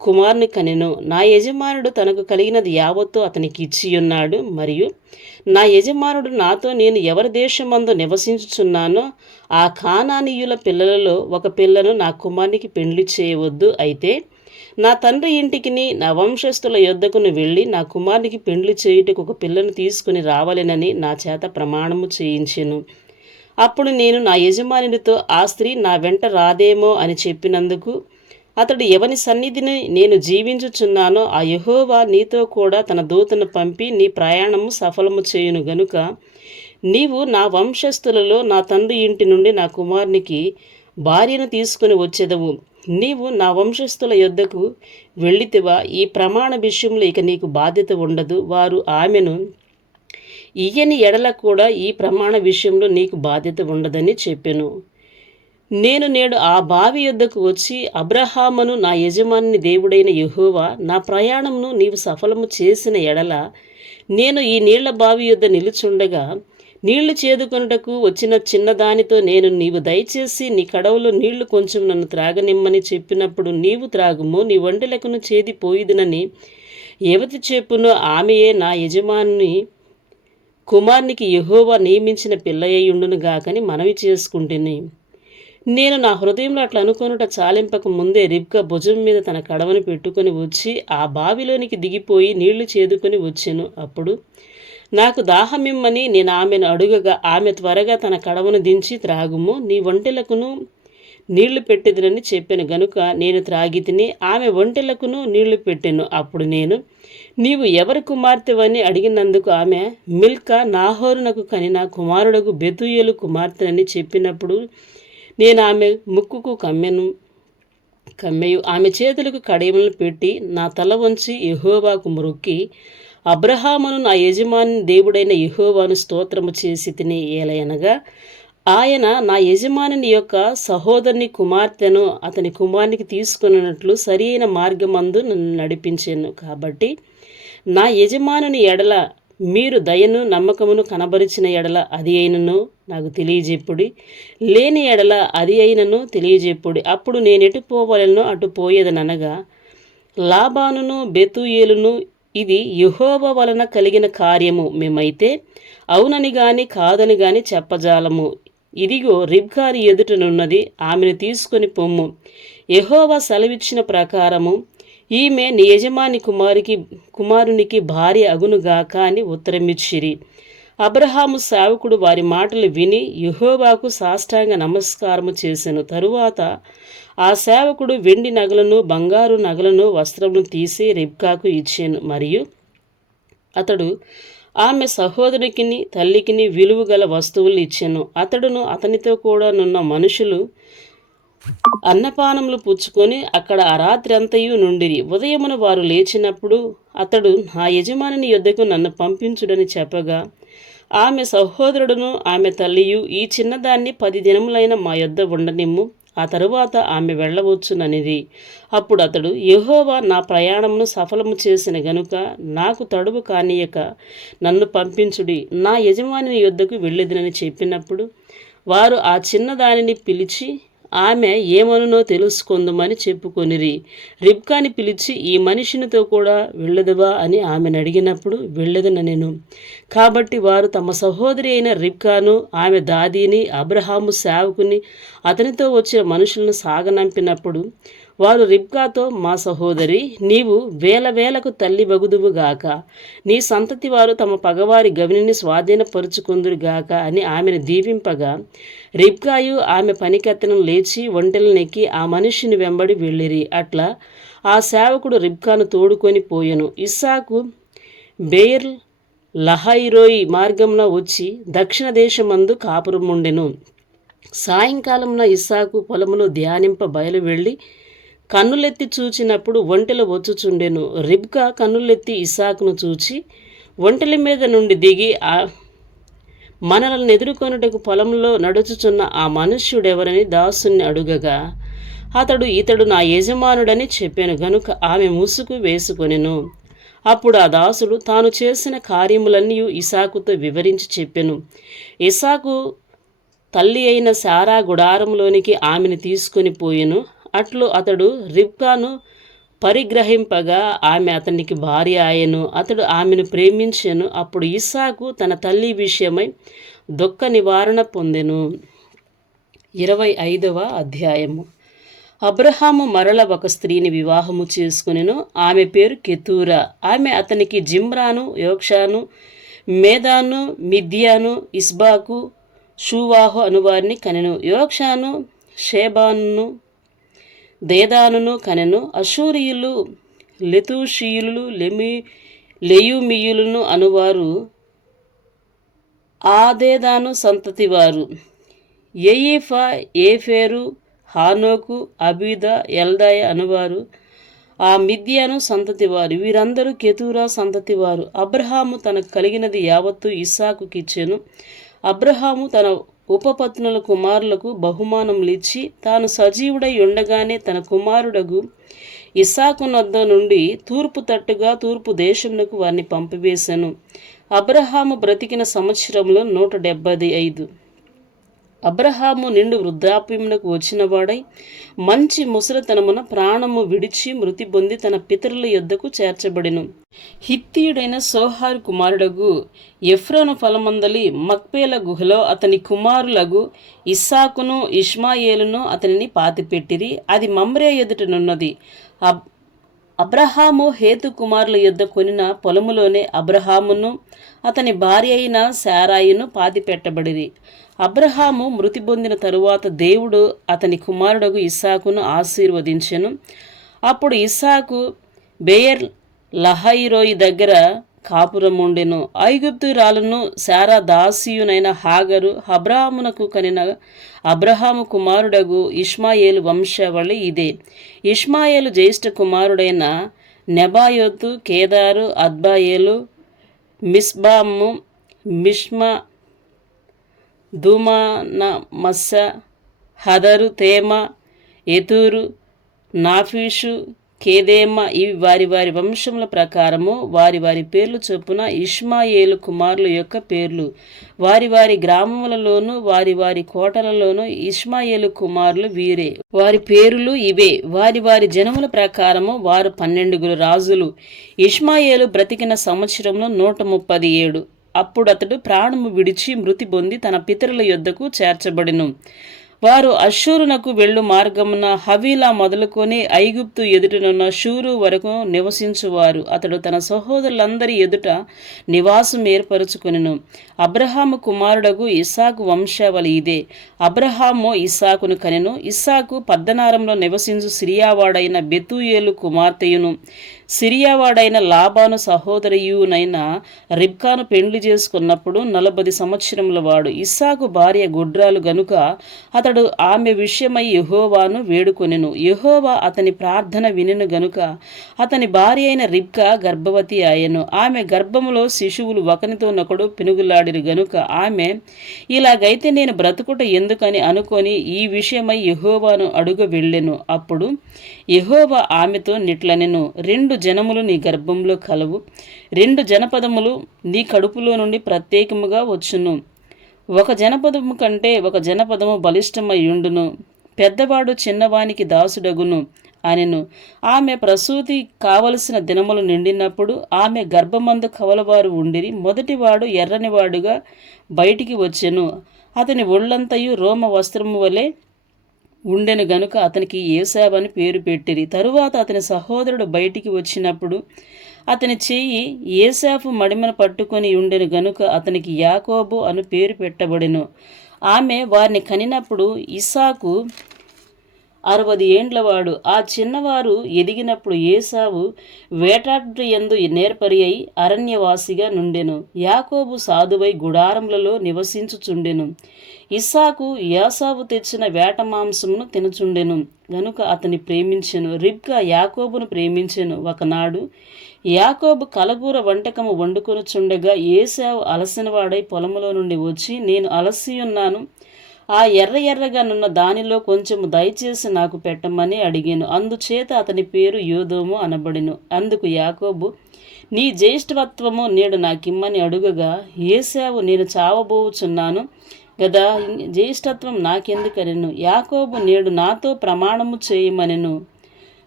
కుమారుని కనెను. నా యజమానుడు తనకు కలిగినది యావత్తు అతనికి ఇచ్చియున్నాడు. మరియు నా యజమానుడు నాతో, నేను ఎవరి దేశమందు నివసించుచున్నానో ఆ కానానీయుల పిల్లలలో ఒక పిల్లను నా కుమారునికి పెండ్లి చేయవద్దు. అయితే నా తండ్రి ఇంటికిని నా వంశస్థుల యొద్దకును వెళ్ళి నా కుమారునికి పెండ్లి చేయుటకు ఒక పిల్లను తీసుకుని రావాలెనని నా చేత ప్రమాణము చేయించెను. అప్పుడు నేను నా యజమానునితో, ఆ స్త్రీ నా వెంట రాదేమో అని చెప్పినందుకు అతడు, ఎవని సన్నిధిని నేను జీవించుచున్నానో ఆ యెహోవా నీతో కూడా తన దూతను పంపి నీ ప్రయాణము సఫలము చేయును గనుక నీవు నా వంశస్థులలో నా తండ్రి ఇంటి నుండి నా కుమారునికి భార్యను తీసుకుని వచ్చెదవు. నీవు నా వంశస్థుల యొద్దకు వెళ్ళితివా, ఈ ప్రమాణ విషయంలో ఇక నీకు బాధ్యత ఉండదు. వారు ఆమెను ఇయ్యని ఎడల కూడా ఈ ప్రమాణ విషయంలో నీకు బాధ్యత ఉండదని చెప్పెను. నేను నేడు ఆ బావి యొద్దకు వచ్చి, అబ్రహామును నా యజమానుని దేవుడైన యెహోవా నా ప్రయాణమును నీవు సఫలము చేసిన ఎడల నేను ఈ నీళ్ల బావి యొద్ద నిలుచుండగా నీళ్లు చేదుకొనుటకు వచ్చిన చిన్నదానితో నీవు దయచేసి నీ కడవలో నీళ్లు కొంచెం నన్ను త్రాగనిమ్మని చెప్పినప్పుడు నీవు త్రాగుము, నీ ఒంటెలకును చేదిపోయిదునని ఎవతి చెప్పునో ఆమెయే నా యజమానుని కుమారునికి యెహోవా నియమించిన పిల్లయ్యుండును గాకని మనవి చేసుకుంటుని. నేను నా హృదయంలో అట్లా అనుకొనుట చాలింపక ముందే రిబ్కా భుజం మీద తన కడవను పెట్టుకొని వచ్చి ఆ బావిలోనికి దిగిపోయి నీళ్లు చేదుకొని వచ్చెను. అప్పుడు నాకు దాహమిమ్మని నేను ఆమెను అడుగగా ఆమె త్వరగా తన కడవను దించి, త్రాగుము, నీ ఒంటెలకును నీళ్లు పెట్టెదనని చెప్పాను గనుక నేను త్రాగితిని. ఆమె ఒంటెలకును నీళ్లు పెట్టెను. అప్పుడు నేను, నీవు ఎవరి కుమార్తెవని అడిగినందుకు ఆమె, మిల్కా నాహోరునకు కనిన కుమారుడకు బెతూయేలు కుమార్తెనని చెప్పినప్పుడు నేను ఆమె ముక్కుకు కమ్మెయు ఆమె చేతులకు కడియములను పెట్టి నా తల వంచి యెహోవాకు మ్రొక్కి, అబ్రహామును నా యజమాని దేవుడైన యెహోవాను స్తోత్రము చేసి తిని, ఏలయనగా ఆయన నా యజమాని యొక్క సహోదరుని కుమార్తెను అతని కుమారునికి తీసుకున్నట్లు సరి అయిన మార్గమందు నన్ను నడిపించాను. కాబట్టి నా యజమానుని ఎడల మీరు దయను నమ్మకమును కనబరిచిన ఎడల అది అయినను నాకు తెలియజెప్పుడి, లేని ఎడల అది అయినను తెలియజెప్పుడి. అప్పుడు నేనెటు పోవలెనో అటు పోయేదనగా, లాబానును బెతూయేలును, ఇది యెహోవా వలన కలిగిన కార్యము, మేమైతే అవునని గాని కాదని గాని చెప్పజాలము. ఇదిగో రిబ్కా నీ ఎదుటనున్నది, ఆమెను తీసుకొని పొమ్ము. యెహోవా సెలవిచ్చిన ప్రకారము ఈమె నీ యజమాని కుమారునికి భార్య అగునుగాక అని ఉత్తరమిచ్చిరి. అబ్రహాము సేవకుడు వారి మాటలు విని యెహోవాకు సాష్టాంగ నమస్కారము చేసెను. తరువాత ఆ సేవకుడు వెండి నగలను బంగారు నగలను వస్త్రములను తీసి రిబ్కాకు ఇచ్చాను. మరియు అతడు ఆమె సహోదరునికిని తల్లికిని విలువగల వస్తువులు ఇచ్చాను. అతడును అతనితో కూడా నున్న మనుషులు అన్నపానములు పుచ్చుకొని అక్కడ ఆ రాత్రి అంతయు నుండిరి. ఉదయమున వారు లేచినప్పుడు అతడు నా యజమాని యొద్దకు నన్ను పంపించుడని చెప్పగా, ఆమె సహోదరుడును ఆమె తల్లియు, ఈ చిన్నదాన్ని 10 దినములైన మా యొద్ద ఉండనిమ్ము, ఆ తరువాత ఆమె వెళ్ళవచ్చుననిది. అప్పుడు అతడు, యెహోవా నా ప్రయాణమును సఫలము చేసిన గనుక నాకు తడువు కానీయక నన్ను పంపించుడి, నా యజమాని యొద్దకు వెళ్ళేదనని చెప్పినప్పుడు వారు ఆ చిన్నదానిని పిలిచి ఆమె ఏమనునో తెలుసుకొందుమని చెప్పుకొనిరి. రిబ్కాని పిలిచి, ఈ మనిషినితో కూడా వెళ్ళదువా అని ఆమెను అడిగినప్పుడు వెళ్ళదనెను. కాబట్టి వారు తమ సహోదరి అయిన రిబ్కాను ఆమె దాదీని అబ్రహాము సేవకుని అతనితో వచ్చిన మనుషులను సాగనంపినప్పుడు వారు రిబ్కాతో, మా సహోదరి, నీవు వేలకు తల్లి వగుదువుగాక, నీ సంతతి వారు తమ పగవారి గవిని స్వాధీనపరుచుకొందురుగాక అని ఆమెను దీవింపగా, రిబ్కాయు ఆమె పనికెత్తను లేచి ఒంటెలనెక్కి ఆ మనిషిని వెంబడి వెళ్ళిరి. అట్లా ఆ సేవకుడు రిబ్కాను తోడుకొని పోయెను. ఇస్సాకు బెయర్ లహాయిరోయి మార్గమున వచ్చి దక్షిణ దేశమందు కాపురముండెను. సాయంకాలమున ఇస్సాకు పొలములో ధ్యానింప బయలు వెళ్ళి కన్నులెత్తి చూచినప్పుడు ఒంటెలు వచ్చుచుండెను. రిబ్కా కన్నులెత్తి ఇస్సాకును చూచి ఒంటెల మీద నుండి దిగి మనలను ఎదుర్కొనుటకు పొలంలో నడుచుచున్న ఆ మనుష్యుడెవరని దాసుని అడుగగా, అతడు, ఇతడు నా యజమానుడని చెప్పాను గనుక ఆమె ముసుగు వేసుకొనెను. అప్పుడు ఆ దాసుడు తాను చేసిన కార్యములన్నీ ఇస్సాకుతో వివరించి చెప్పెను. ఇస్సాకు తల్లి అయిన శారా గుడారంలోనికి ఆమెను తీసుకొని పోయెను. అట్లు అతడు రిబ్కాను పరిగ్రహింపగా ఆమె అతనికి భార్య ఆయెను. అతడు ఆమెను ప్రేమించెను. అప్పుడు ఇస్సాకు తన తల్లి విషయమై దుఃఖ నివారణ పొందెను. 25వ అధ్యాయము. అబ్రహాము మరల ఒక స్త్రీని వివాహము చేసుకొనెను. ఆమె పేరు కెతూరా. ఆమె అతనికి జిమ్రాను, యోక్షాను, మేదాను, మిద్యాను, ఇస్బాకు, షూవాహు అనువారిని కనెను. యోక్షాను షేబాను దేదానును కనెను. అషూరియులు, లెతూషీయులు, లెయుమీయులను అనువారు ఆదేదాను సంతతివారు. ఎయిఫా, ఏఫేరు, హానోకు, అబీద, ఎల్దాయ అనువారు ఆ మిద్యాను సంతతివారు. వీరందరూ కెతూరా సంతతివారు. అబ్రహాము తనకు కలిగినది యావత్తు ఇస్సాకుకిచ్చెను. అబ్రహాము తన ఉపపత్నుల కుమారులకు బహుమానములిచ్చి తాను సజీవుడై ఉండగానే తన కుమారుడగు ఇస్సాకు నొద్ద నుండి తూర్పు తట్టుగా తూర్పు దేశమునకు వారిని పంపివేశెను. అబ్రహాము బ్రతికిన సంవత్సరంలో 175. అబ్రహాము నిండు వృద్ధాప్యమునకు వచ్చినవాడై మంచి ముసలితనమున ప్రాణము విడిచి మృతి పొంది తన పితరుల యొద్దకు చేర్చబడెను. హిత్తీయుడైన సోహారు కుమారుడగు ఎఫ్రోను ఫలమందలి మక్పేల గుహలో అతని కుమారులగు ఇస్సాకును ఇష్మాయేలును అతనిని పాతిపెట్టిరి. అది మమ్రే ఎదుటనున్నది. అబ్రహాము హేతు కుమారుల యొద్ద కొనిన పొలములోనే అబ్రహామును అతని భార్య అయిన శారాయిను పాతిపెట్టబడిరి. అబ్రహాము మృతి పొందిన తరువాత దేవుడు అతని కుమారుడగు ఇస్సాకును ఆశీర్వదించెను. అప్పుడు ఇస్సాకు బెయర్ లహైరోయి దగ్గర కాపురం ఉండెను. ఐగుప్తురాలును శారా దాసియునైన హాగరు అబ్రహామునకు కనిన అబ్రహాము కుమారుడగు ఇష్మాయేలు వంశావళి ఇదే. ఇష్మాయేలు జ్యేష్ఠ కుమారుడైన నెబాయోతు, కేదారు, అద్బాయేలు, మిస్బాము, మిష్మా, దుమానమస్స, హదరు, తేమ, ఎతూరు, నాఫీషు, కేదేమ. ఇవి వారి వారి వంశముల ప్రకారము వారి వారి పేర్లు చొప్పున ఇష్మాయేలు కుమారుల యొక్క పేర్లు. వారి వారి గ్రామములలోను వారి వారి కోటలలోను ఇష్మాయేలు కుమారులు వీరే. వారి పేరులు ఇవే. వారి వారి జనముల ప్రకారము వారు 12 రాజులు. ఇష్మాయేలు బ్రతికిన సంవత్సరములో 137. అప్పుడు అతడు ప్రాణము విడిచి మృతి పొంది తన పితరుల యొద్దకు చేర్చబడెను. వారు అష్షూరునకు వెళ్ళు మార్గమున హవీలా మొదలుకొని ఐగుప్తు ఎదుటనున్న షూరు వరకు నివసించువారు. అతడు తన సహోదరులందరి ఎదుట నివాసం ఏర్పరచుకొనెను. అబ్రహాము కుమారుడగు ఇస్సాకు వంశావళి ఇదే. అబ్రహాము ఇస్సాకును కనెను. ఇస్సాకు పద్దనారంలో నివసించు సిరియావాడైన బెతూయేలు కుమార్తెయును సిరియావాడైన లాబాను సహోదరియునైన రిబ్కాను పెండ్లి చేసుకున్నప్పుడు 40 సంవత్సరముల వాడు. ఇస్సాకు భార్య గొడ్రాలు గనుక అతడు ఆమె విషయమై యెహోవాను వేడుకొనెను. యెహోవా అతని ప్రార్థన వినెను గనుక అతని భార్య అయిన రిబ్కా గర్భవతి ఆయెను. ఆమె గర్భములో శిశువులు ఒకనితోనొకడు పెనుగులాడిరు గనుక ఆమె, ఇలాగైతే నేను బ్రతుకుట ఎందుకని అనుకొని ఈ విషయమై యెహోవాను అడుగ వెళ్ళెను. అప్పుడు యెహోవా ఆమెతో నిట్లనెను, 2 జనములు నీ గర్భంలో కలవు, 2 జనపదములు నీ కడుపులో నుండి ప్రత్యేకముగా వచ్చును. ఒక జనపదము కంటే ఒక జనపదము బలిష్టమయ్యుండును. పెద్దవాడు చిన్నవానికి దాసుడగును అనెను. ఆమె ప్రసూతి కావలసిన దినములు నిండినప్పుడు ఆమె గర్భమందు కవలవారు ఉండిరి. మొదటివాడు ఎర్రనివాడుగా బయటికి వచ్చెను. అతని ఒళ్ళంతయు రోమ వస్త్రము వలె ఉండెను గనుక అతనికి ఏశావు అని పేరు పెట్టిరి. తరువాత అతని సహోదరుడు బయటికి వచ్చినప్పుడు అతని చెయ్యి ఏశావు మడిమను పట్టుకొని ఉండెను గనుక అతనికి యాకోబు అని పేరు పెట్టబడెను. ఆమె వారిని కనినప్పుడు ఇస్సాకు 60 ఏండ్లవాడు. ఆ చిన్నవారు ఎదిగినప్పుడు ఏశావు వేటాడ్రయందు నేర్పరి అయి అరణ్యవాసిగా నుండెను. యాకోబు సాధువై గుడారములలో నివసించుచుండెను. ఇస్సాకు యాసావు తెచ్చిన వేట మాంసమును తినుచుండెను గనుక అతని ప్రేమించెను. రిబ్కా యాకోబును ప్రేమించెను. ఒకనాడు యాకోబు కలగూర వంటకము వండుకొనుచుండగా ఏశావు అలసినవాడై పొలములో నుండి వచ్చి, నేను అలసియున్నాను, ఆ ఎర్రగా నున్న దానిలో కొంచెము దయచేసి నాకు పెట్టమని అడిగాను. అందుచేత అతని పేరు యోదోము అనబడెను. అందుకు యాకోబు, నీ జ్యేష్ఠత్వము నేడు నాకిమ్మని అడుగగా ఏశావు, నేను చావబోచున్నాను గదా, జ్యేష్ఠత్వం నాకెందుకనెను. యాకోబు, నేడు నాతో ప్రమాణము చేయమనెను.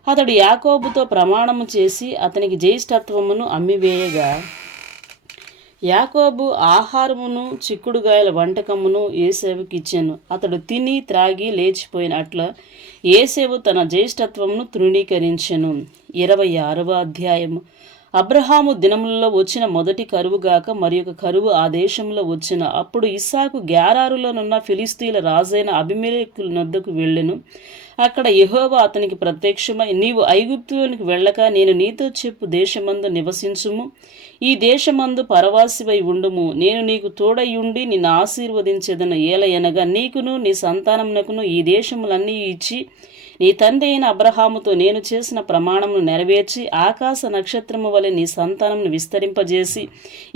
అతడు యాకోబుతో ప్రమాణము చేసి అతనికి జ్యేష్ఠత్వమును అమ్మివేయగా యాకోబు ఆహారమును చిక్కుడుగాయల వంటకమును ఏసేవుకిచ్చెను. అతడు తిని త్రాగి లేచిపోయిన అట్లా ఏసేవు తన జ్యేష్ఠత్వమును తృణీకరించెను. 26వ అధ్యాయము. అబ్రహాము దినములలో వచ్చిన మొదటి కరువుగాక మరి ఒక కరువు ఆ దేశంలో వచ్చిన. అప్పుడు ఇస్సాకు గెరారులోనున్న ఫిలిస్తీయుల రాజైన అబీమెలెకు నొద్దకు వెళ్ళెను. అక్కడ యెహోవా అతనికి ప్రత్యక్షమై, నీవు ఐగుప్తులోనికి వెళ్ళక నేను నీతో చెప్పు దేశమందు నివసించుము, ఈ దేశమందు పరవాసివై ఉండుము, నేను నీకు తోడయుండి నిన్ను ఆశీర్వదించెదను. ఏలయనగా నీకును నీ సంతానమునకును ఈ దేశములన్నీ ఇచ్చి నీ తండ్రి అయిన అబ్రహాముతో నేను చేసిన ప్రమాణమును నెరవేర్చి ఆకాశ నక్షత్రము వలె నీ సంతానమును విస్తరింపజేసి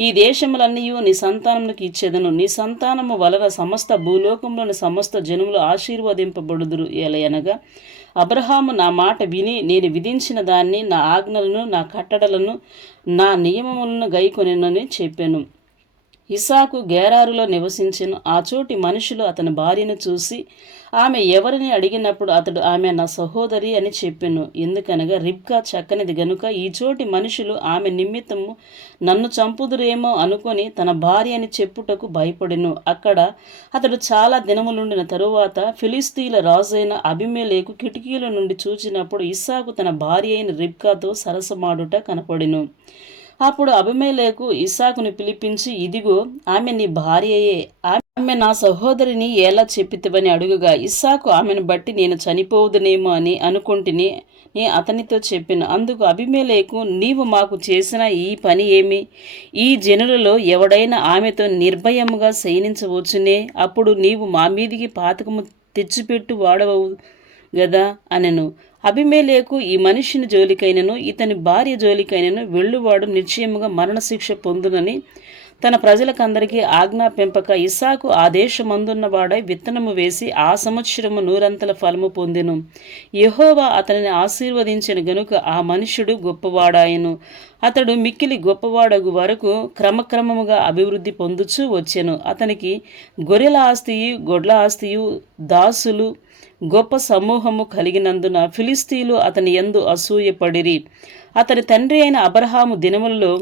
ఈ దేశములన్నీ నీ సంతానమునకు ఇచ్చేదను. నీ సంతానము వలన సమస్త భూలోకంలోని సమస్త జనములు ఆశీర్వదింపబడుదురు. ఏలయనగా అబ్రహాము నా మాట విని నేను విధించిన దాన్ని, నా ఆజ్ఞలను, నా కట్టడలను, నా నియమములను గైకొనెనని చెప్పాను. ఇస్సాకు గెరారులో నివసించెను. ఆ చోటి మనుషులు అతని భార్యను చూసి ఆమె ఎవరిని అడిగినప్పుడు అతడు, ఆమె నా సహోదరి అని చెప్పెను. ఎందుకనగా రిబ్కా చక్కనిది గనుక ఈ చోటి మనుషులు ఆమె నిమిత్తము నన్ను చంపుదురేమో అనుకొని తన భార్య అని చెప్పుటకు భయపడెను. అక్కడ అతడు చాలా దినములుండిన తరువాత ఫిలిస్తీయుల రాజైన అబీమెలెకు కిటికీల నుండి చూచినప్పుడు ఇస్సాకు తన భార్య అయిన రిబ్కాతో సరసమాడుట కనపడెను. అప్పుడు అబీమెలెకు ఇస్సాకును పిలిపించి, ఇదిగో ఆమె నీ భార్యయే, ఆమె ఆమె నా సహోదరిని ఎలా చెప్పితివని అడుగగా, ఇస్సాకు ఆమెను బట్టి నేను చనిపోవుదునేమో అని అనుకుంటుని అతనితో చెప్పెను. అందుకు అబీమెలెకు, నీవు మాకు చేసిన ఈ పని ఏమి? ఈ జనులలో ఎవడైనా ఆమెతో నిర్భయముగా శయనించవచ్చునే? అప్పుడు నీవు మా మీదికి పాతకము తెచ్చిపెట్టు వాడవవు గదా అనెను. అబీమెలెకు, ఈ మనిషిని జోలికైనను ఇతని భార్య జోలికైనను వెళ్ళువాడు నిశ్చయముగా మరణశిక్ష పొందునని తన ప్రజలకందరికీ ఆజ్ఞాపింపక, ఇస్సాకు ఆ దేశమందున్నవాడై విత్తనము వేసి ఆ సంవత్సరము 100 ఫలము పొందెను. యెహోవా అతనిని ఆశీర్వదించెను గనుక ఆ మనుష్యుడు గొప్పవాడాయెను. అతడు మిక్కిలి గొప్పవాడగు వరకు క్రమక్రమముగా అభివృద్ధి పొందుచూ వచ్చెను. అతనికి గొర్రెల ఆస్తియు గొడ్ల ఆస్తియు దాసులు గొప్ప సమూహము కలిగినందున ఫిలిస్తీయులు అతని యందు అసూయపడిరి. అతని తండ్రి అయిన అబ్రహాము దినములలో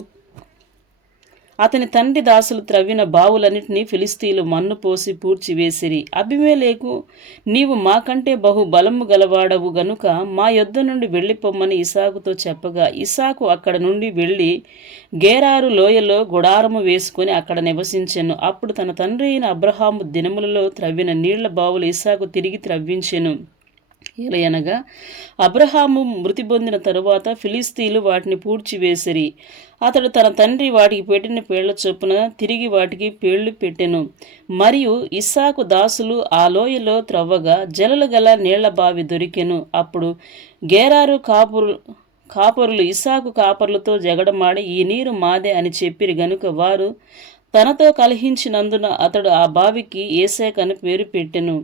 అతని తండ్రి దాసులు త్రవ్విన బావులన్నిటినీ ఫిలిస్తీయులు మన్ను పోసి పూడ్చివేసిరి. అబీమెలెకు, నీవు మాకంటే బహు బలము గలవాడవు గనుక మా యొద్ద నుండి వెళ్ళిపోమ్మని ఇస్సాకుతో చెప్పగా, ఇస్సాకు అక్కడ నుండి వెళ్ళి గేరారు లోయలో గుడారము వేసుకుని అక్కడ నివసించెను. అప్పుడు తన తండ్రి అయిన అబ్రహాము దినములలో త్రవ్విన నీళ్ల బావులు ఇస్సాకు తిరిగి త్రవ్వించెను. ఎలయనగా అబ్రహాము మృతి పొందిన తరువాత ఫిలిస్తీయులు వాటిని పూడ్చివేసిరి. అతడు తన తండ్రి వాటికి పెట్టిన పేళ్ల చొప్పున తిరిగి వాటికి పేళ్లు పెట్టెను. మరియు ఇస్సాకు దాసులు ఆ లోయలో త్రవ్వగా జలలు గల నీళ్ల బావి దొరికెను. అప్పుడు గేరారు కాపరులు ఇస్సాకు కాపరులతో జగడమాడి, ఈ నీరు మాదే అని చెప్పిరి గనుక వారు తనతో కలహించినందున అతడు ఆ బావికి ఏసేక్ అని పేరు పెట్టెను.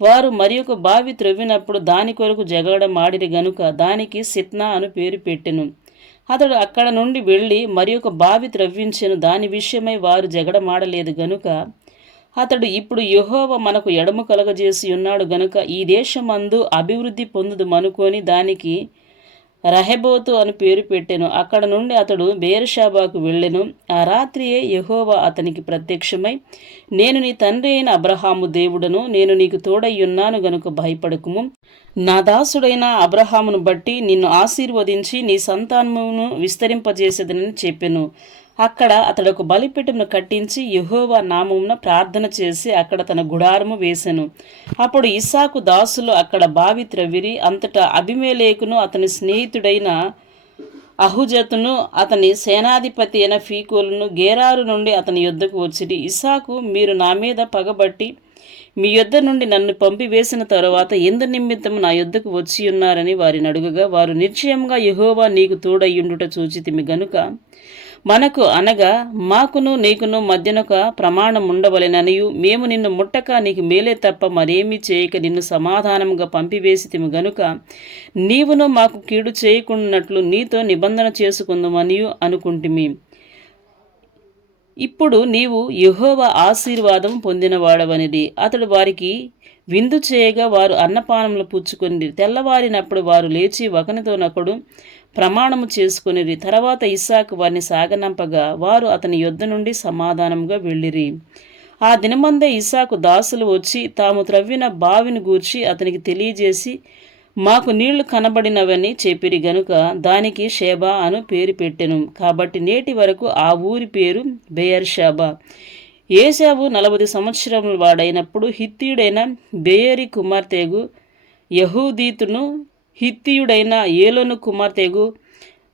వారు మరి ఒక బావి త్రవ్వినప్పుడు దాని కొరకు జగడమాడిరి గనుక దానికి సిత్నా అని పేరు పెట్టెను. అతడు అక్కడ నుండి వెళ్ళి మరి ఒక బావి త్రవ్వించెను. దాని విషయమై వారు జగడమాడలేదు గనుక అతడు, ఇప్పుడు యెహోవా మనకు ఎడము కలగజేసి ఉన్నాడు గనుక ఈ దేశమందు అభివృద్ధి పొందుదుమనుకొని దానికి రహెబోతు అని పేరు పెట్టెను. అక్కడ నుండి అతడు బెయేర్షెబాకు వెళ్ళెను. ఆ రాత్రియే యెహోవా అతనికి ప్రత్యక్షమై, నేను నీ తండ్రి అయిన అబ్రహాము దేవుడను, నేను నీకు తోడయ్యున్నాను గనుక భయపడకుము. నా దాసుడైన అబ్రహామును బట్టి నిన్ను ఆశీర్వదించి నీ సంతానమును విస్తరింపజేసేదనని చెప్పెను. అక్కడ అతడు ఒక బలిపీఠమును కట్టించి యెహోవా నామమున ప్రార్థన చేసి అక్కడ తన గుడారము వేసెను. అప్పుడు ఇస్సాకు దాసులు అక్కడ బావి త్రవ్విరి. అంతటా అబీమెలెకును అతని స్నేహితుడైన అహుజతును అతని సేనాధిపతి అయిన ఫీకోలును గేరారు నుండి అతని యొద్దకు వచ్చిరి. ఇస్సాకు, మీరు నా మీద పగబట్టి మీ యొద్ద నుండి నన్ను పంపివేసిన తరువాత ఎందు నిమిత్తము నా యొద్దకు వచ్చియున్నారని వారిని అడుగగా, వారు నిశ్చయముగా యెహోవా నీకు తోడయ్యుండుట చూచితిమి గనుక మనకు అనగా మాకును నీకును మధ్యనొక ప్రమాణం ఉండవలెననియు, మేము నిన్ను ముట్టక నీకు మేలే తప్ప మరేమీ చేయక నిన్ను సమాధానముగా పంపివేసితిమి గనుక నీవును మాకు కీడు చేయకున్నట్లు నీతో నిబంధన చేసుకుందామనియు అనుకుంటిమి. ఇప్పుడు నీవు యెహోవా ఆశీర్వాదం పొందినవాడవనిది. అతడు వారికి విందు చేయగా వారు అన్నపానములు పుచ్చుకొనిరి. తెల్లవారినప్పుడు వారు లేచి ఒకనితోనొకడు ప్రమాణము చేసుకొనిరి. తర్వాత ఇస్సాకు వారిని సాగనంపగా వారు అతని యొద్ద నుండి సమాధానముగా వెళ్ళిరి. ఆ దినమందే ఇస్సాకు దాసులు వచ్చి తాము త్రవ్విన బావిని గూర్చి అతనికి తెలియజేసి, మాకు నీళ్లు కనబడినవని చెప్పిరి గనుక దానికి షేబా అను పేరు పెట్టెను. కాబట్టి నేటి వరకు ఆ ఊరి పేరు బెయేర్షెబా. ఏశావు 40 సంవత్సరముల వాడైనప్పుడు హిత్తీయుడైన బెయేరి కుమార్తెగు యహూదీతును హిత్తీయుడైన ఏలోను కుమార్తెగు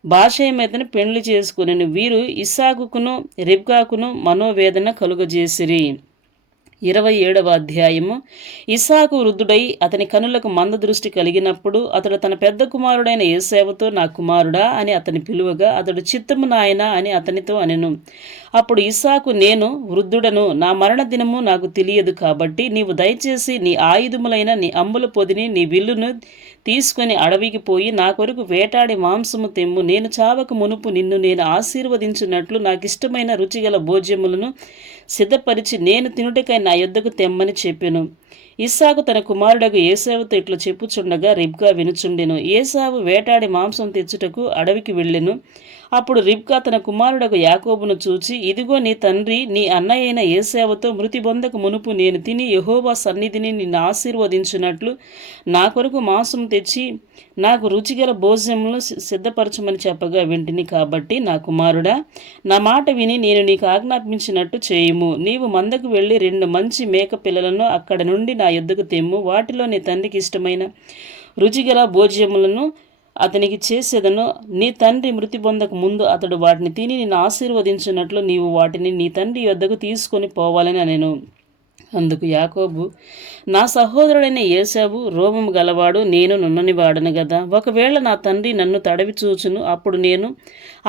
బాషెమెతును పెండ్లి చేసుకునెను. వీరు ఇస్సాకును రిబ్కాకును మనోవేదన కలుగజేసిరి. 27వ అధ్యాయము. ఇస్సాకు వృద్ధుడై అతని కనులకు మందదృష్టి కలిగినప్పుడు అతడు తన పెద్ద కుమారుడైన ఏశావుతో, నా కుమారుడా అని అతని పిలువగా, అతడు చిత్తము నాయనా అని అతనితో అనెను. అప్పుడు ఇస్సాకు, నేను వృద్ధుడను, నా మరణ దినము నాకు తెలియదు, కాబట్టి నీవు దయచేసి నీ ఆయుధములైన నీ అంబుల పొదిని నీ విల్లును తీసుకొని అడవికి పోయి నా కొరకు వేటాడి మాంసము తెమ్ము. నేను చావక మునుపు నిన్ను నేను ఆశీర్వదించున్నట్లు నాకిష్టమైన రుచిగల భోజ్యములను సిద్ధపరిచి నేను తినుటకై నా యొద్దకు తెమ్మని చెప్పెను. ఇస్సాకు తన కుమారుడగు ఏశావుతో ఇట్లా చెప్పుచుండగా రిబ్కా వినుచుండెను. ఏశావు వేటాడి మాంసం తెచ్చుటకు అడవికి వెళ్ళెను. అప్పుడు రిబ్కా తన కుమారుడకు యాకోబును చూచి, ఇదిగో నీ తండ్రి నీ అన్నయ్యైన ఏశావుతో మృతి పొందక మునుపు నేను తిని యెహోవా సన్నిధిని నిన్ను ఆశీర్వదించినట్లు నా కొరకు మాంసం తెచ్చి నాకు రుచిగల భోజనములను సిద్ధపరచమని చెప్పగా వింటిని. కాబట్టి నా కుమారుడా, నా మాట విని నేను నీకు ఆజ్ఞాపించినట్టు చేయుము. నీవు మందకు వెళ్ళి 2 మంచి మేక పిల్లలను అక్కడ నుండి నా యొద్దకు తెమ్ము. వాటిలో నీ తండ్రికి ఇష్టమైన రుచిగల భోజ్యములను అతనికి చేసేదను. నీ తండ్రి మృతి పొందక ముందు అతడు వాటిని తిని నిన్ను ఆశీర్వదించినట్లు నీవు వాటిని నీ తండ్రి యొద్దకు తీసుకొని పోవాలని నేను. అందుకు యాకోబు, నా సహోదరుడైన ఏశావు రోమము గలవాడు, నేను నున్ననివాడను గదా. ఒకవేళ నా తండ్రి నన్ను తడవి చూచును, అప్పుడు నేను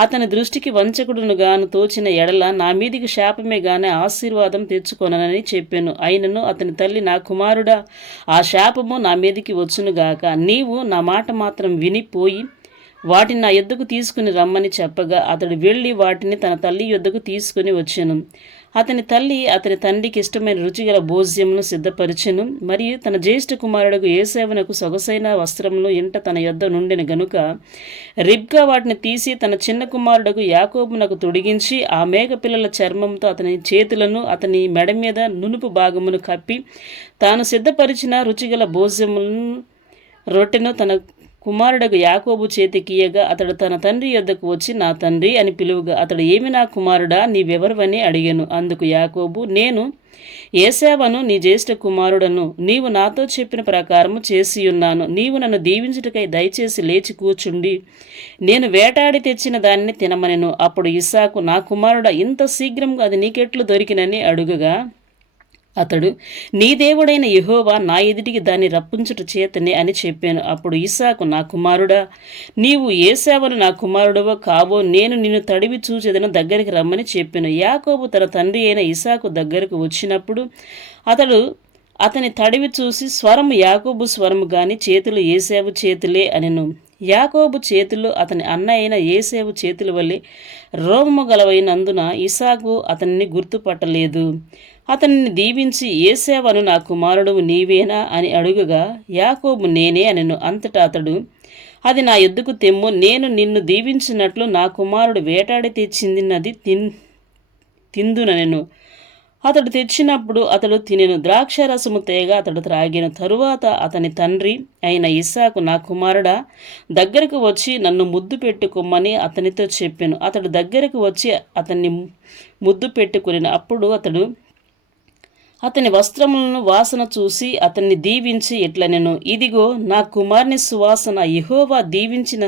అతని దృష్టికి వంచకుడును గాను తోచిన ఎడల నా మీదికి శాపమే గాని ఆశీర్వాదం తెచ్చుకొనని చెప్పాను. అయినను అతని తల్లి, నా కుమారుడా, ఆ శాపము నా మీదికి వచ్చునుగాక. నీవు నా మాట మాత్రం వినిపోయి వాటిని నా యొద్దకు తీసుకుని రమ్మని చెప్పగా అతడు వెళ్ళి వాటిని తన తల్లి యొద్దకు తీసుకుని వచ్చెను. అతని తల్లి అతని తండ్రికి ఇష్టమైన రుచిగల భోజ్యమును సిద్ధపరిచెను. మరియు తన జ్యేష్ఠ కుమారుడుకు ఏశావునకు సొగసైన వస్త్రములు ఇంట తన యొద్ద నుండిన గనుక రిబ్కా వాటిని తీసి తన చిన్న కుమారుడుకు యాకోబునకు తొడిగించి ఆ మేకపిల్లల చర్మంతో అతని చేతులను అతని మెడ మీద నునుపు భాగమును కప్పి తాను సిద్ధపరిచిన రుచిగల భోజ్యములను రొట్టెను తన కుమారుడకు యాకోబు చేతికియగా అతడు తన తండ్రి యొద్దకు వచ్చి నా తండ్రి అని పిలువగా అతడు, ఏమి నా కుమారుడా, నీవెవరివని అడిగాను. అందుకు యాకోబు, నేను ఏశావను, నీ జ్యేష్ఠ కుమారుడను. నీవు నాతో చెప్పిన ప్రకారము చేసియున్నాను. నీవు నన్ను దీవించుటకై దయచేసి లేచి కూర్చుండి నేను వేటాడి తెచ్చిన దానిని తినమనెను. అప్పుడు ఇస్సాకు, నా కుమారుడా, ఇంత శీఘ్రంగా అది నీకెట్లు దొరికినని అడుగగా అతడు, నీ దేవుడైన యెహోవా నా ఎదుటికి దాన్ని రప్పించుట చేతనే అని చెప్పాను. అప్పుడు ఇస్సాకు, నా కుమారుడా, నీవు ఏశావును నా కుమారుడవో కావో నేను నిన్ను తడివి చూచెదను, దగ్గరికి రమ్మని చెప్పాను. యాకోబు తన తండ్రి అయిన ఇస్సాకు దగ్గరకు వచ్చినప్పుడు అతని తడివి చూసి, స్వరము యాకోబు స్వరము గాని చేతులు ఏశావు చేతులే అనెను. యాకోబు చేతులు అతని అన్న అయిన ఏశావు చేతుల వల్లే రోమము గలవైనందున ఇస్సాకు అతనిని గుర్తుపట్టలేదు. అతనిని దీవించి, ఏశావను నా కుమారుడు నీవేనా అని అడుగగా యాకోబు, నేనే అనెను. అంతటా అతడు, అది నా యొద్దకు తెమ్ము, నేను నిన్ను దీవించినట్లు నా కుమారుడు వేటాడి తెచ్చిందినది తిందునెను. అతడు తెచ్చినప్పుడు అతడు తినెను. ద్రాక్షరసము తేగ అతడు త్రాగెను. తరువాత అతని తండ్రి అయిన ఇస్సాకు, నా కుమారుడా, దగ్గరకు వచ్చి నన్ను ముద్దు పెట్టుకోమని అతనితో చెప్పాను. అతడు దగ్గరకు వచ్చి అతన్ని ముద్దు పెట్టుకుని అప్పుడు అతడు అతని వస్త్రములను వాసన చూసి అతన్ని దీవించి ఇట్లనెను, ఇదిగో నా కుమారుని సువాసన యెహోవా దీవించిన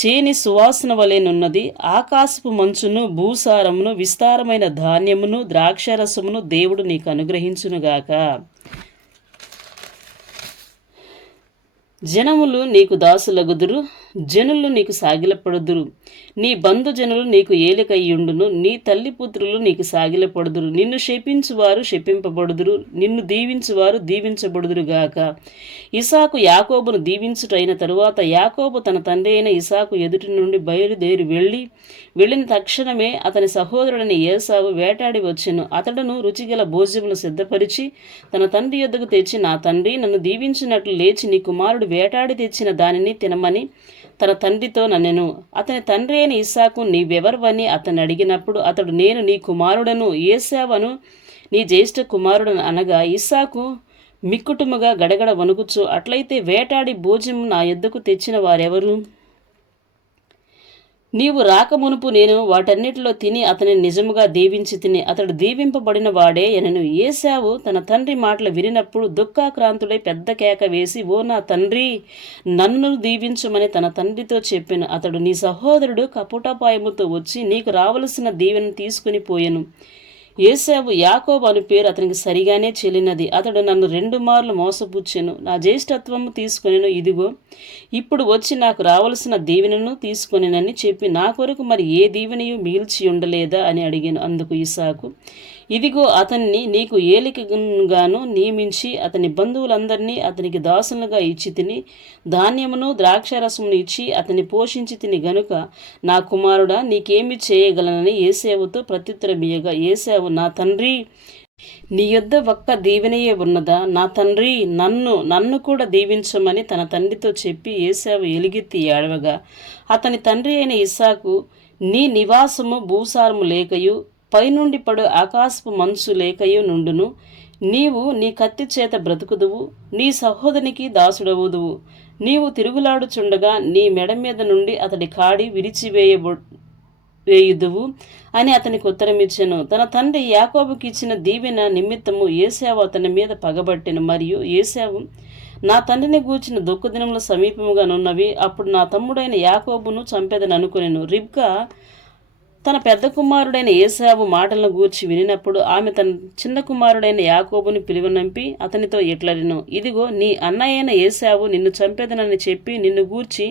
చేని సువాసన వలెనున్నది. ఆకాశపు మంచును భూసారమును విస్తారమైన ధాన్యమును ద్రాక్షరసమును దేవుడు నీకు అనుగ్రహించునుగాక. జనములు నీకు దాసులగుదురు, జనులు నీకు సాగిలపడుదురు. నీ బంధుజనులు నీకు ఏలికయ్యుండును. నీ తల్లిపుత్రులు నీకు సాగిలపడుదురు. నిన్ను శపించువారు శపింపబడుదురు, నిన్ను దీవించువారు దీవించబడుదురుగాక. ఇసాకు యాకోబును దీవించుటైన తరువాత యాకోబు తన తండ్రి అయిన ఇసాకు ఎదుటి నుండి బయలుదేరి వెళ్ళిన తక్షణమే అతని సహోదరుడైన ఏసావు వేటాడి వచ్చెను. అతడును రుచిగల భోజ్యములు సిద్ధపరిచి తన తండ్రి యొద్దకు తెచ్చి, నా తండ్రి నన్ను దీవించినట్లు లేచి నీ కుమారుడు వేటాడి తెచ్చిన దానిని తినమని తన తండ్రితో నన్నెను. అతని తండ్రి అయిన ఇస్సాకు, నీవెవరివని అతన్ని అడిగినప్పుడు అతడు, నేను నీ కుమారుడను ఏశావను, నీ జ్యేష్ఠ కుమారుడను అనగా ఇస్సాకు మిక్కుటముగా గడగడ వణుకుచు, అట్లయితే వేటాడి భోజ్యం నా యొద్దకు తెచ్చిన వారెవరు? నీవు రాకమునుపు నేను వాటన్నిటిలో తిని అతని నిజముగా దీవించి తిని అతడు దీవింపబడిన వాడే అనెను. ఏశావు తన తండ్రి మాటలు వినినప్పుడు దుఃఖాక్రాంతుడై పెద్ద కేక వేసి, ఓ నా తండ్రి, నన్ను దీవించమని తన తండ్రితో చెప్పెను. అతడు, నీ సహోదరుడు కపటోపాయముతో వచ్చి నీకు రావలసిన దీవెను తీసుకుని పోయెను. ఏశావు యాకోబు అను పేరు అతనికి సరిగానే చెల్లినది. అతడు నన్ను 2 మార్లు మోసపుచ్చెను, నా జ్యేష్ఠత్వము తీసుకొనెను. ఇదిగో ఇప్పుడు వచ్చి నాకు రావలసిన దీవెనను తీసుకొనినని చెప్పి నా కొరకు మరి ఏ దీవెనయు మిగిల్చి ఉండలేదా అని అడిగాను. అందుకు ఇస్సాకు, ఇదిగో అతన్ని నీకు ఏలికగాను నియమించి అతని బంధువులందరినీ అతనికి దాసులుగా ఇచ్చి తిని ధాన్యమును ద్రాక్షరసమును ఇచ్చి అతన్ని పోషించి తిని గనుక నా కుమారుడా, నీకేమి చేయగలనని ఏశావుతో ప్రత్యుత్తరమియ్యగా ఏశావు, నా తండ్రి, నీ యొద్ద ఒక్క దీవెనయే ఉన్నదా? నా తండ్రి, నన్ను కూడా దీవించమని తన తండ్రితో చెప్పి ఏశావు ఎలుగెత్తి ఏడవగా అతని తండ్రి అయిన ఇస్సాకు, నీ నివాసము భూసారము లేకయు పైనుండి పడు ఆకాశపు మంచు లేకయు నుండును. నీవు నీ కత్తి చేత బ్రతుకుదువు, నీ సహోదరికి దాసుడవుదువు. నీవు తిరుగులాడుచుండగా నీ మెడ మీద నుండి అతడి కాడి వేయుదువు అని అతనికి ఉత్తరమిచ్చెను. తన తండ్రి యాకోబుకి ఇచ్చిన దీవెన నిమిత్తము ఏశావు అతని మీద పగబట్టెను. మరియు ఏశావు, నా తండ్రిని గూర్చిన దుఃఖదినములు సమీపముగా నున్నవి, అప్పుడు నా తమ్ముడైన యాకోబును చంపెదను అనుకొనెను. రిబ్కా తన పెద్ద కుమారుడైన ఏశావు మాటలను గూర్చి వినినప్పుడు ఆమె తన చిన్న కుమారుడైన యాకోబుని పిలువనంపి అతనితో ఇట్లనెను, ఇదిగో నీ అన్నయ్యైన ఏశావు నిన్ను చంపెదనని చెప్పి నిన్ను గూర్చి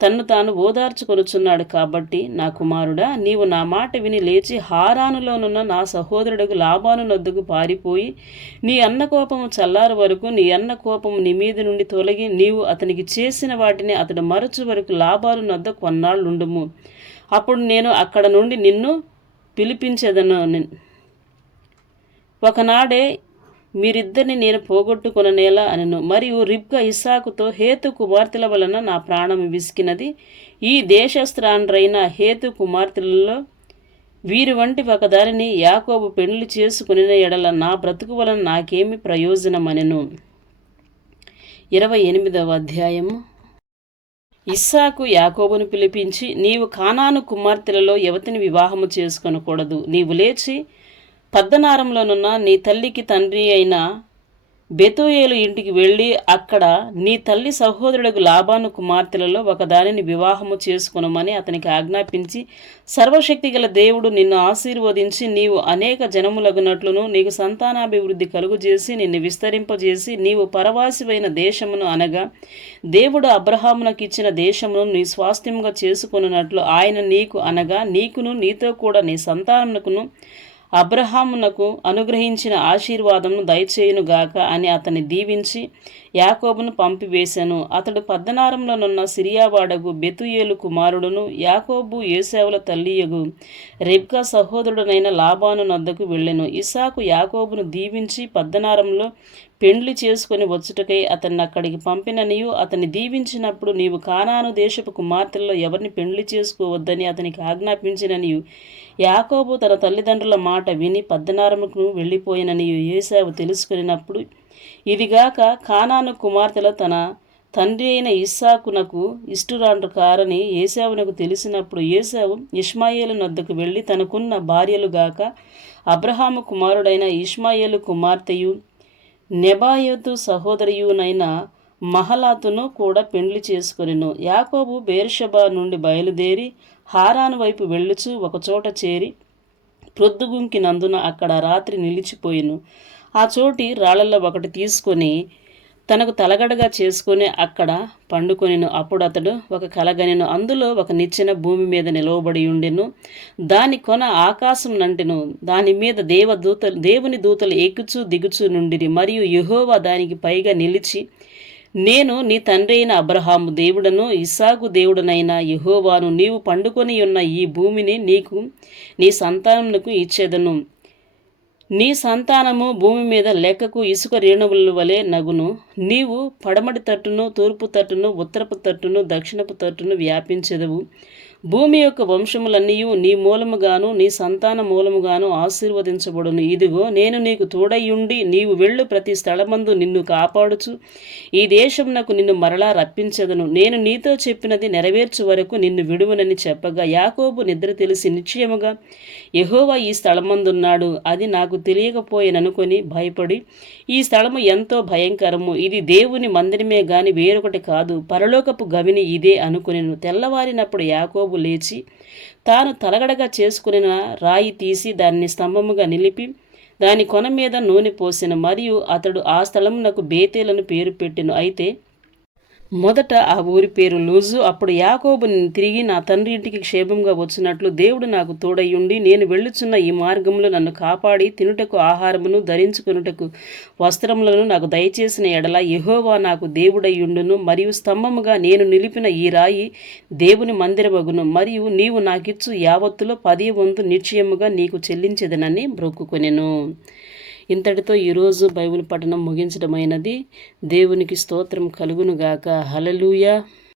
తన్ను తాను ఓదార్చుకొనుచున్నాడు. కాబట్టి నా కుమారుడా, నీవు నా మాట విని లేచి హారానులోనున్న నా సహోదరుడు లాబాను నొద్దకు పారిపోయి నీ అన్న కోపము చల్లారు వరకు నీ అన్న కోపము నీ మీద నుండి తొలగి నీవు అతనికి చేసిన వాటిని అతడు మరచు వరకు లాబాను నొద్ద కొన్నాళ్ళుండుము. అప్పుడు నేను అక్కడ నుండి నిన్ను పిలిపించెదను. ఒకనాడే మీరిద్దరిని నేను పోగొట్టుకొననేలా అనెను. మరియు రిబ్కా ఇస్సాకుతో, హేతు కుమార్తెల వలన నా ప్రాణం విసికినది. ఈ దేశస్త్రాండ్రైన హేతు కుమార్తెలలో వీరి వంటి ఒకదానిని యాకోబు పెండ్లి చేసుకుని ఎడల నా బ్రతుకు వలన నాకేమి ప్రయోజనమనెను. 28వ అధ్యాయము. ఇస్సాకు యాకోబును పిలిపించి, నీవు కానాను కుమార్తెలలో ఎవతిని వివాహము చేసుకొనకూడదు. నీవు లేచి పద్దనారంలోనున్న నీ తల్లికి తండ్రి అయిన బెతూయేలు ఇంటికి వెళ్ళి అక్కడ నీ తల్లి సహోదరుడు లాబాను కుమార్తెలలో ఒకదానిని వివాహము చేసుకొనమని అతనికి ఆజ్ఞాపించి, సర్వశక్తి గల దేవుడు నిన్ను ఆశీర్వదించి నీవు అనేక జనములగునట్లును నీకు సంతానాభివృద్ధి కలుగుజేసి నిన్ను విస్తరింపజేసి నీవు పరవాసివైన దేశమును అనగా దేవుడు అబ్రహామునకు ఇచ్చిన దేశమును నీ స్వాస్థ్యముగా చేసుకొనున్నట్లు ఆయన నీకు అనగా నీకును నీతో కూడా నీ సంతానమునకును అబ్రహామునకు అనుగ్రహించిన ఆశీర్వాదమును దయచేయునుగాక అని అతన్ని దీవించి యాకోబును పంపివేశాను. అతడు పద్దనారంలోనున్న సిరియావాడగు బెతూయేలు కుమారుడును యాకోబు ఏశావుల తల్లియగు రెబ్కా సహోదరుడనైన లాబాను నొద్దకు వెళ్ళెను. ఇస్సాకు యాకోబును దీవించి పద్దనారంలో పెండ్లి చేసుకుని వచ్చుటకై అతన్ని అక్కడికి పంపిననియు అతన్ని దీవించినప్పుడు నీవు కానాను దేశపు కుమార్తెల్లో ఎవరిని పెండ్లి చేసుకోవద్దని అతనికి ఆజ్ఞాపించిననియు యాకోబు తన తల్లిదండ్రుల మాట విని పద్దనారముకు వెళ్ళిపోయిననియు ఏశావు తెలుసుకున్నప్పుడు, ఇదిగాక కానాను కుమార్తెల తన తండ్రి అయిన ఇస్సాకునకు ఇష్టురాండ్రు కారని ఏశావునకు తెలిసినప్పుడు ఏశావు ఇష్మాయేలు నొద్దకు వెళ్ళి తనకున్న భార్యలుగాక అబ్రహాము కుమారుడైన ఇష్మాయేలు కుమార్తెయు నెబాయోతు సహోదరియునైన మహలాతును కూడా పెండ్లి చేసుకొనెను. యాకోబు బేర్షెబా నుండి బయలుదేరి హారాను వైపు వెళ్ళుచు ఒకచోట చేరి ప్రొద్దుగుంకినందున అక్కడ రాత్రి నిలిచిపోయెను. ఆ చోటి రాళ్లలో ఒకటి తీసుకొని తనకు తలగడగా చేసుకుని అక్కడ పండుకొనెను. అప్పుడు అతడు ఒక కలగనెను. అందులో ఒక నిచ్చెన భూమి మీద నిలవబడి ఉండెను. దాని కొన ఆకాశం నంటెను. దాని మీద దేవుని దూతలు ఎక్కుచూ దిగుచూ నుండిరి. మరియు యెహోవా దానికి పైగా నిలిచి, నేను నీ తండ్రి అయిన అబ్రహాము దేవుడను ఇస్సాకు దేవుడనైన యెహోవాను, నీవు పండుకొని ఉన్న ఈ భూమిని నీకు నీ సంతానమునకు ఇచ్చేదను. నీ సంతానము భూమి మీద లెక్కకు ఇసుక రేణువుల వలె నగును. నీవు పడమటి తట్టును, తూర్పు తట్టును, ఉత్తరపు తట్టును, దక్షిణపు తట్టును వ్యాపించెదవు. భూమి యొక్క వంశములన్నీయు నీ మూలముగాను నీ సంతాన మూలముగాను ఆశీర్వదించబడును. ఇదిగో నేను నీకు తోడయుండి నీవు వెళ్ళు ప్రతి స్థలమందు నిన్ను కాపాడుచు ఈ దేశమునకు నిన్ను మరలా రప్పించెదను. నేను నీతో చెప్పినది నెరవేర్చు వరకు నిన్ను విడువనని చెప్పగా యాకోబు నిద్ర తెలిసి నిశ్చయముగా యెహోవా ఈ స్థలమందున్నాడు, అది నాకు తెలియకపోయేననుకొని భయపడి, ఈ స్థలము ఎంతో భయంకరము, ఇది దేవుని మందిరమే గాని వేరొకటి కాదు, పరలోకపు గవిని ఇదే అనుకొనెను. తెల్లవారినప్పుడు యాకోబు లేచి తాను తలగడగా చేసుకుని రాయి తీసి దాన్ని స్తంభముగా నిలిపి దాని కొన మీద నూనె పోసెను. మరియు అతడు ఆ స్థలమునకు బేతేలను పేరు పెట్టెను. అయితే మొదట ఆ ఊరి పేరు లూజు. అప్పుడు యాకోబు తిరిగి నా తండ్రి ఇంటికి క్షేమంగా వచ్చినట్లు దేవుడు నాకు తోడయ్యుండి నేను వెళ్ళుచున్న ఈ మార్గంలో నన్ను కాపాడి తినుటకు ఆహారమును ధరించుకొనుటకు వస్త్రములను నాకు దయచేసిన ఎడల యెహోవా నాకు దేవుడయ్యుండును. మరియు స్తంభముగా నేను నిలిపిన ఈ రాయి దేవుని మందిరమగును. మరియు నీవు నాకిచ్చు యావత్తులో 10వ వంతు నిశ్చయముగా నీకు చెల్లించెదనని బ్రొక్కుకొనెను. ఇంతటితో ఈరోజు బైబిల్ పఠనం ముగించడమైనది. దేవునికి స్తోత్రం కలుగునుగాక. హల్లెలూయా.